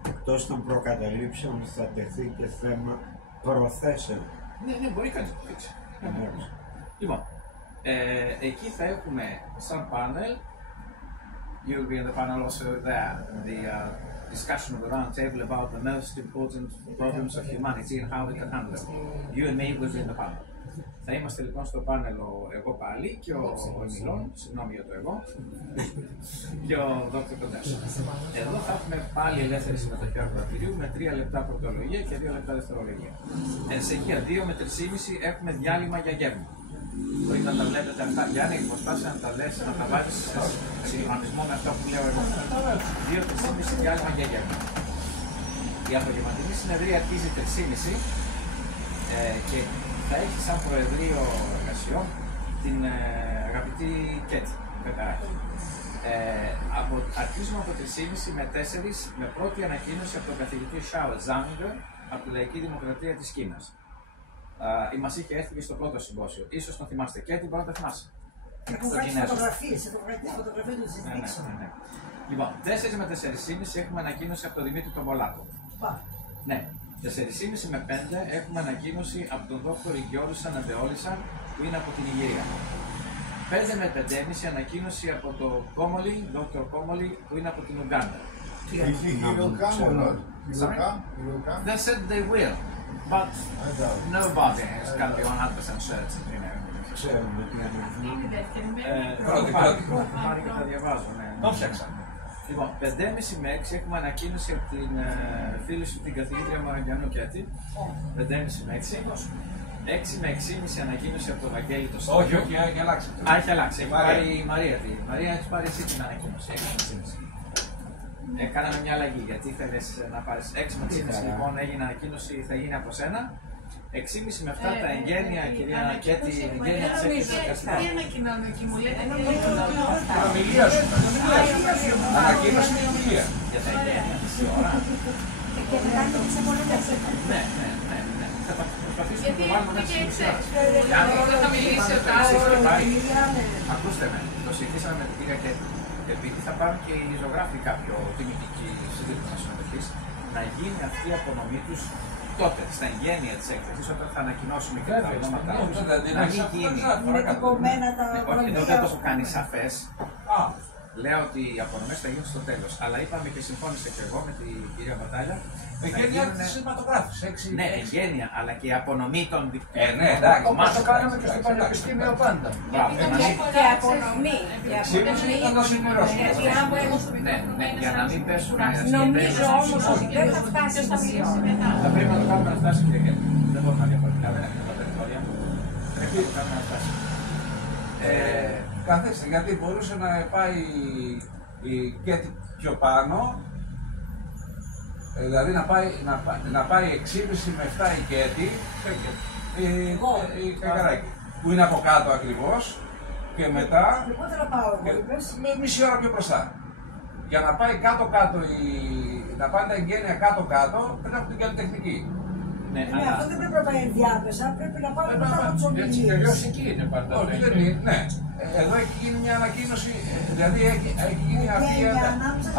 Εκτός των προκαταλήψεων θα τεθεί και θέμα προθέσεων. Ναι, μπορεί κανείς να το δείξει. Λοιπόν, εκεί θα έχουμε σαν πάνελ. You'll be in the panel also there, the discussion of the round table about the most important problems of humanity and how we can handle them. You and me will be in the panel. Θα είμαστε λοιπόν στο πάνελ εγώ πάλι και ο Εμιλών, συγγνώμη για το εγώ, και ο Dr. Pedrashin. Εδώ θα έχουμε πάλι ελεύθερη συμμετοχή ακροατηρίου με 3 λεπτά πρωτολογία και 2 λεπτά δευτερολογία. Εν συνεχεία 2 με 3,5 έχουμε διάλειμμα για γεύμα. Μπορείτε να τα βλέπετε αυτά. Γιάννη, προσπάθησε να τα λες, να τα βάζεις σε συγχρονισμό με αυτό που λέω εγώ. 2-3,5 διάλειμμα για γεύμα. Η απογευματινή συνεδρία αρχίζει 3,5 και θα έχει σαν προεδρείο εργασιών την αγαπητή Κέτη Πεταράκη. Αρχίζουμε από 3,5 με 4 με πρώτη ανακοίνωση από τον καθηγητή Σάουετ Ζάνγκερ από τη Λαϊκή Δημοκρατία της Κίνας. Μας είχε έρθει και στο πρώτο συμπόσιο. Ίσως τον θυμάστε και την πρώτα θυμάσαι. Έχω βγάλει φωτογραφίες του συζητήσω. Λοιπόν, 4 με 4,5 έχουμε ανακοίνωση από τον Δημήτρη τον Πολάκο. Ναι, 4,5 με 5 έχουμε ανακοίνωση από τον δόκτωρ Γιώργο Αναντεόλισσα που είναι από την Ιγυρία. 5 με 5,5 ανακοίνωση από τον Κόμολη, δόκτωρ Κόμολη που είναι από την Ουγκάντα. They said they will, but nobody can be 100% certain. Ξέρουμε τι είναι. Πάρει και τα διαβάζω, ναι. Το φτιάξαμε. Λοιπόν, 5,5 με 6 έχουμε ανακοίνωση από την φίλη σου την καθηγήτρια Μαραγκιάνου Κέτη. 5,5 με 6. 6 με 6,5 ανακοίνωση από το Βαγγέλη το Στάδιο. Όχι, έχει αλλάξει. Έχει αλλάξει. Έχει πάρει η Μαρία. Η Μαρία έχει πάρει εσύ την ανακοίνωση. 6,5. Κάναμε μια αλλαγή γιατί ήθελες να πάρεις 6 με 6,5. Λοιπόν, έγινε ανακοίνωση, θα γίνει από σένα. 6,5 με 7 τα εγγένεια, κυρία Κέτη, εγγένεια της έκθεσης. Τι ανακοινώνω εκεί, μου λέτε. Ομιλία σου. Ανακοίνωση την ομιλία. Για τα εγγένεια, μισή ώρα. Και μετά είναι τις απολύτες. Ναι. Θα προσπαθήσουμε να το βάλουμε μέσα στη μισή ώρα. Δεν θα μιλήσει ο Τάσος. Ακούστε με, το συζητήσαμε με την κυρία Κέτη. Επειδή θα πάρουν και οι ζωγράφοι κάποιο τιμητική σύνδεσμο συμμετοχής, να γίνει αυτή η απονομή τους τότε, στα εγγένεια της έκθεσης, όταν θα ανακοινώσουμε και τα ονόματά τους, να μην γίνει. Είναι τυπωμένα τα Όχι, ενώ δεν το έχω κάνει σαφές. Λέω ότι οι απονομές θα γίνουν στο τέλος. Αλλά είπαμε και συμφώνησα και εγώ με την κυρία Μπατάλια. Εγγένεια της σηματογράφης. Ναι, εγγένεια, αλλά και η απονομή των ναι, εντάξει. Όπως το κάναμε και στο Πανεπιστήμιο πάντα. Και απονομή. Ναι, για να μην πέσουν. Νομίζω όμως ότι δεν θα φτάσει στα μετά. Θα πρέπει να το κάνουμε να φτάσει, κύριε Κέτη. Δεν μπορούμε να διαφορετικά, δεν έχουμε τα περιθώρια. Πρέπει να το κάνουμε να φτάσει. Καθίστε, γιατί μπορούσε να πάει η Κέτη πιο πάνω, δηλαδή να πάει 6,5 με 7 η Κέτη, η Κακαράκη, που είναι από κάτω ακριβώς, και μετά με μισή ώρα πιο μπροστά. Για να πάει κάτω-κάτω, να πάνε τα εγγένεια κάτω-κάτω, πρέπει από την καλλιτεχνική. Ναι, αυτό δεν πρέπει να πάει ενδιάμεσα, πρέπει να πάμε μετά από τις ομιλίες. Έτσι τελειώς εκεί είναι πάντα. Όχι, δεν είναι, ναι. Εδώ έχει γίνει μια ανακοίνωση, δηλαδή έχει γίνει αυτή η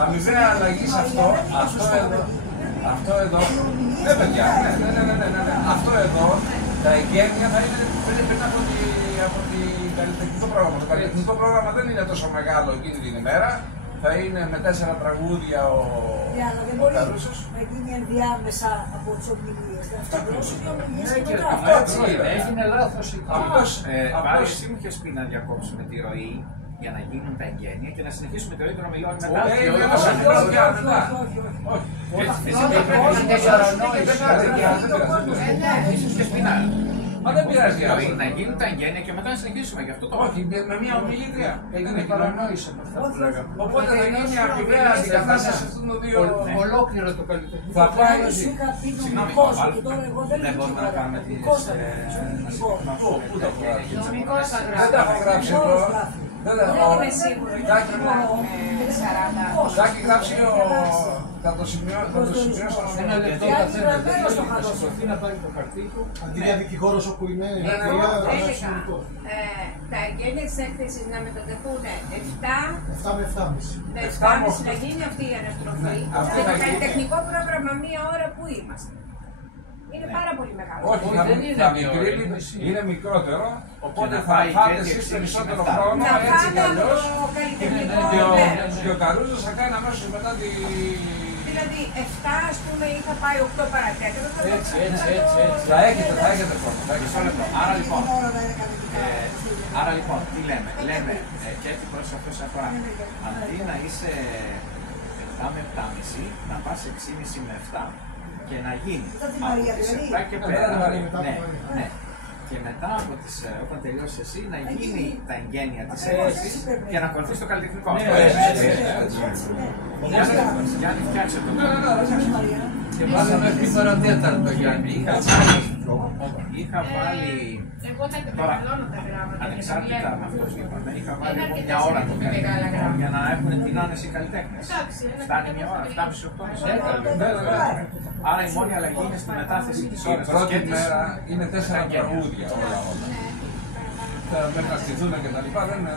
αμοιβαία αλλαγή σε αυτό εδώ, ναι παιδιά, ναι, αυτό εδώ, τα εγγένεια θα είναι πριν από το καλλιτεχνικό πρόγραμμα. Το καλλιτεχνικό πρόγραμμα δεν είναι τόσο μεγάλο εκείνη την ημέρα, θα είναι με 4 τραγούδια ο Καρούσος. Να γίνει ενδιάμεσα από τις ομιλίες. Θα δώσουν οι ομιλίες και μετά. Έτσι είναι, έγινε λάθος. Πάλι εσύ μου είχες πει να διακόψουμε τη ροή για να γίνουν τα εγγένεια και να συνεχίσουμε τη ροή των ομιλιών μετά. Μα δεν πειράζει. Να γίνουν τα εγγένεια και μετά να συνεχίσουμε γι' αυτό το. Όχι, με μια ομιλήτρια. Έγινε παρανόηση με αυτά που λέγαμε. Οπότε θα γίνει μια αμοιβαία αντικατάσταση αυτών των δύο. Ολόκληρο το καλλιτεχνικό. Θα πάει. Συγγνώμη, δεν μπορούμε να κάνουμε τις. Πού το δεν τα έχω γράψει εδώ. Δεν είμαι σίγουρη ότι θα έχουμε 40. Θα έχει γράψει θα το σημειώσω. Ένα λεπτό καθένας θα σωθεί να πάρει το χαρτί του. Αντί για δικηγόρος όπου είναι, τα εγγένεια της έκθεσης να μετατεθούν 7 με 7,5. Με 7,5 να γίνει αυτή η αναστροφή. Και το καλλιτεχνικό πρόγραμμα μία ώρα που είμαστε. Είναι πάρα πολύ μεγάλο. Όχι, θα μικρύνει, είναι μικρότερο, οπότε θα φάτε εσείς περισσότερο χρόνο, έτσι κι αλλιώς. Και ο Καρούζος θα κάνει αμέσως μετά τη... Δηλαδή 7 ας πούμε ή θα πάει 8 παρατέταρτο. Έτσι. Θα έχετε χρόνο. Άρα λοιπόν, τι λέμε. Λέμε, και έτσι προς αυτό σε αφορά. Αντί να είσαι 7 με 7,5, να πας 6,5 με 7. Και να γίνει από τις 7 και πέρα, ναι. Και μετά, όταν τελειώσει εσύ, να γίνει τα εγγένεια της έκθεσης και να ακολουθήσει το καλλιτεχνικό. Γιάννη, φτιάξε το. Και βάλαμε πριν παρατέταρτο, Γιάννη. Είχα βάλει. Τώρα, ανεξάρτητα με αυτό που είπαμε, είχα βάλει μια ώρα το καλλιτεχνικό για να έχουν την άνεση οι καλλιτέχνες. Φτάνει μια ώρα, 7,5-8. Άρα η μόνη αλλαγή είναι στη μετάθεση της ώρας. Η πρώτη μέρα είναι 4 τραγούδια όλα. Μέχρι να στηθούν και τα λοιπά, δεν είναι.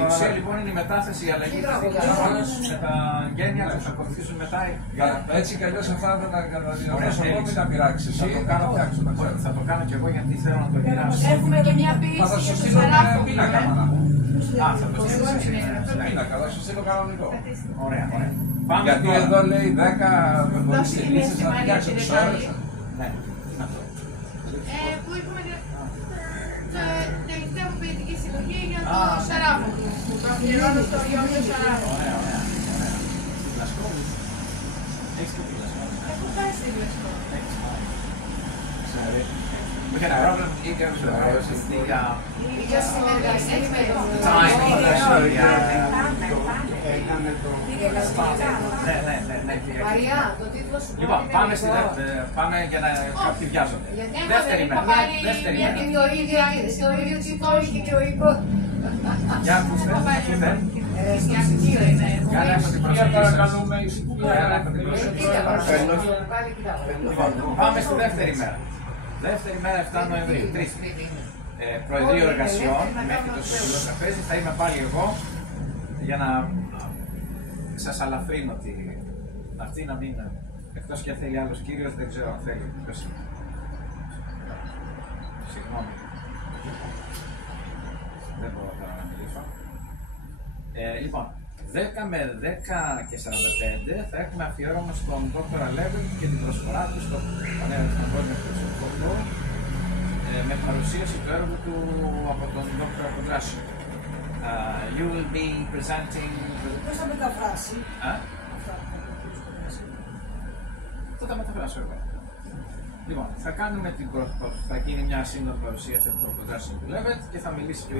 Η ουσία λοιπόν είναι η μετάθεση, η αλλαγή της ώρας με τα γένεια που θα ακολουθήσουν μετά. Έτσι κι αλλιώς αυτά δεν τα διορθώσω εγώ, μην τα πειράξεις. Θα το κάνω κι εγώ γιατί θέλω να το μοιράσω. Έχουμε και μια Μα θα σου ποιήση στείλω πίνακα μάνα μου. Α, θα το στείλω πίνακα, θα σου στείλω κανονικό. Ωραία, ωραία. Γιατί εδώ λέει 10 με χωρίς τελίτσες να φτιάξω τις ώρες. Ναι. Που έχουμε το τελευταίο ποιητική συλλογή για το Σαράφο. Το αφιερώνω στο Γιώργο Σαράφο. Ωραία, ωραία. Στην Πλασκόβη. Έχεις και την Πλασκόβη. Έχω πάει στην Πλασκόβη. We can have you go to the house of the Μαριά, το τίτλο σου. Λοιπόν, πάμε για να κάποιοι βιάζονται. Δεύτερη μέρα. Για την Ιωρίδια, στην Ιωρίδια Τσιτόλικη και ο Ιππό. Για ακούστε, ακούστε. Κάνε από την Πάμε στη δεύτερη μέρα. Δεύτερη μέρα 7 Νοεμβρίου, Προεδρείο Εργασιών, μέχρι το Συμβουλίο Τραπέζι. Θα είμαι πάλι εγώ για να σας αλαφρύνω αυτή να μην. Εκτός και αν θέλει άλλος κύριος, δεν ξέρω αν θέλει. Συγγνώμη. Δεν μπορώ τώρα να μιλήσω. Λοιπόν, 10 με 10 και 45 θα έχουμε αφιέρωμα στον Dr. Levin και την προσφορά του στο Πανελληνικό Παγκόσμιο Φιλοσοφικό με παρουσίαση του έργου του από τον Dr. Kondrasy. You will be presenting. Πώς θα μεταφράσει. Θα τα μεταφράσω εγώ. Λοιπόν, θα κάνουμε θα γίνει μια σύντομη παρουσίαση από τον Kondrasy και του Levitt και θα μιλήσει και ο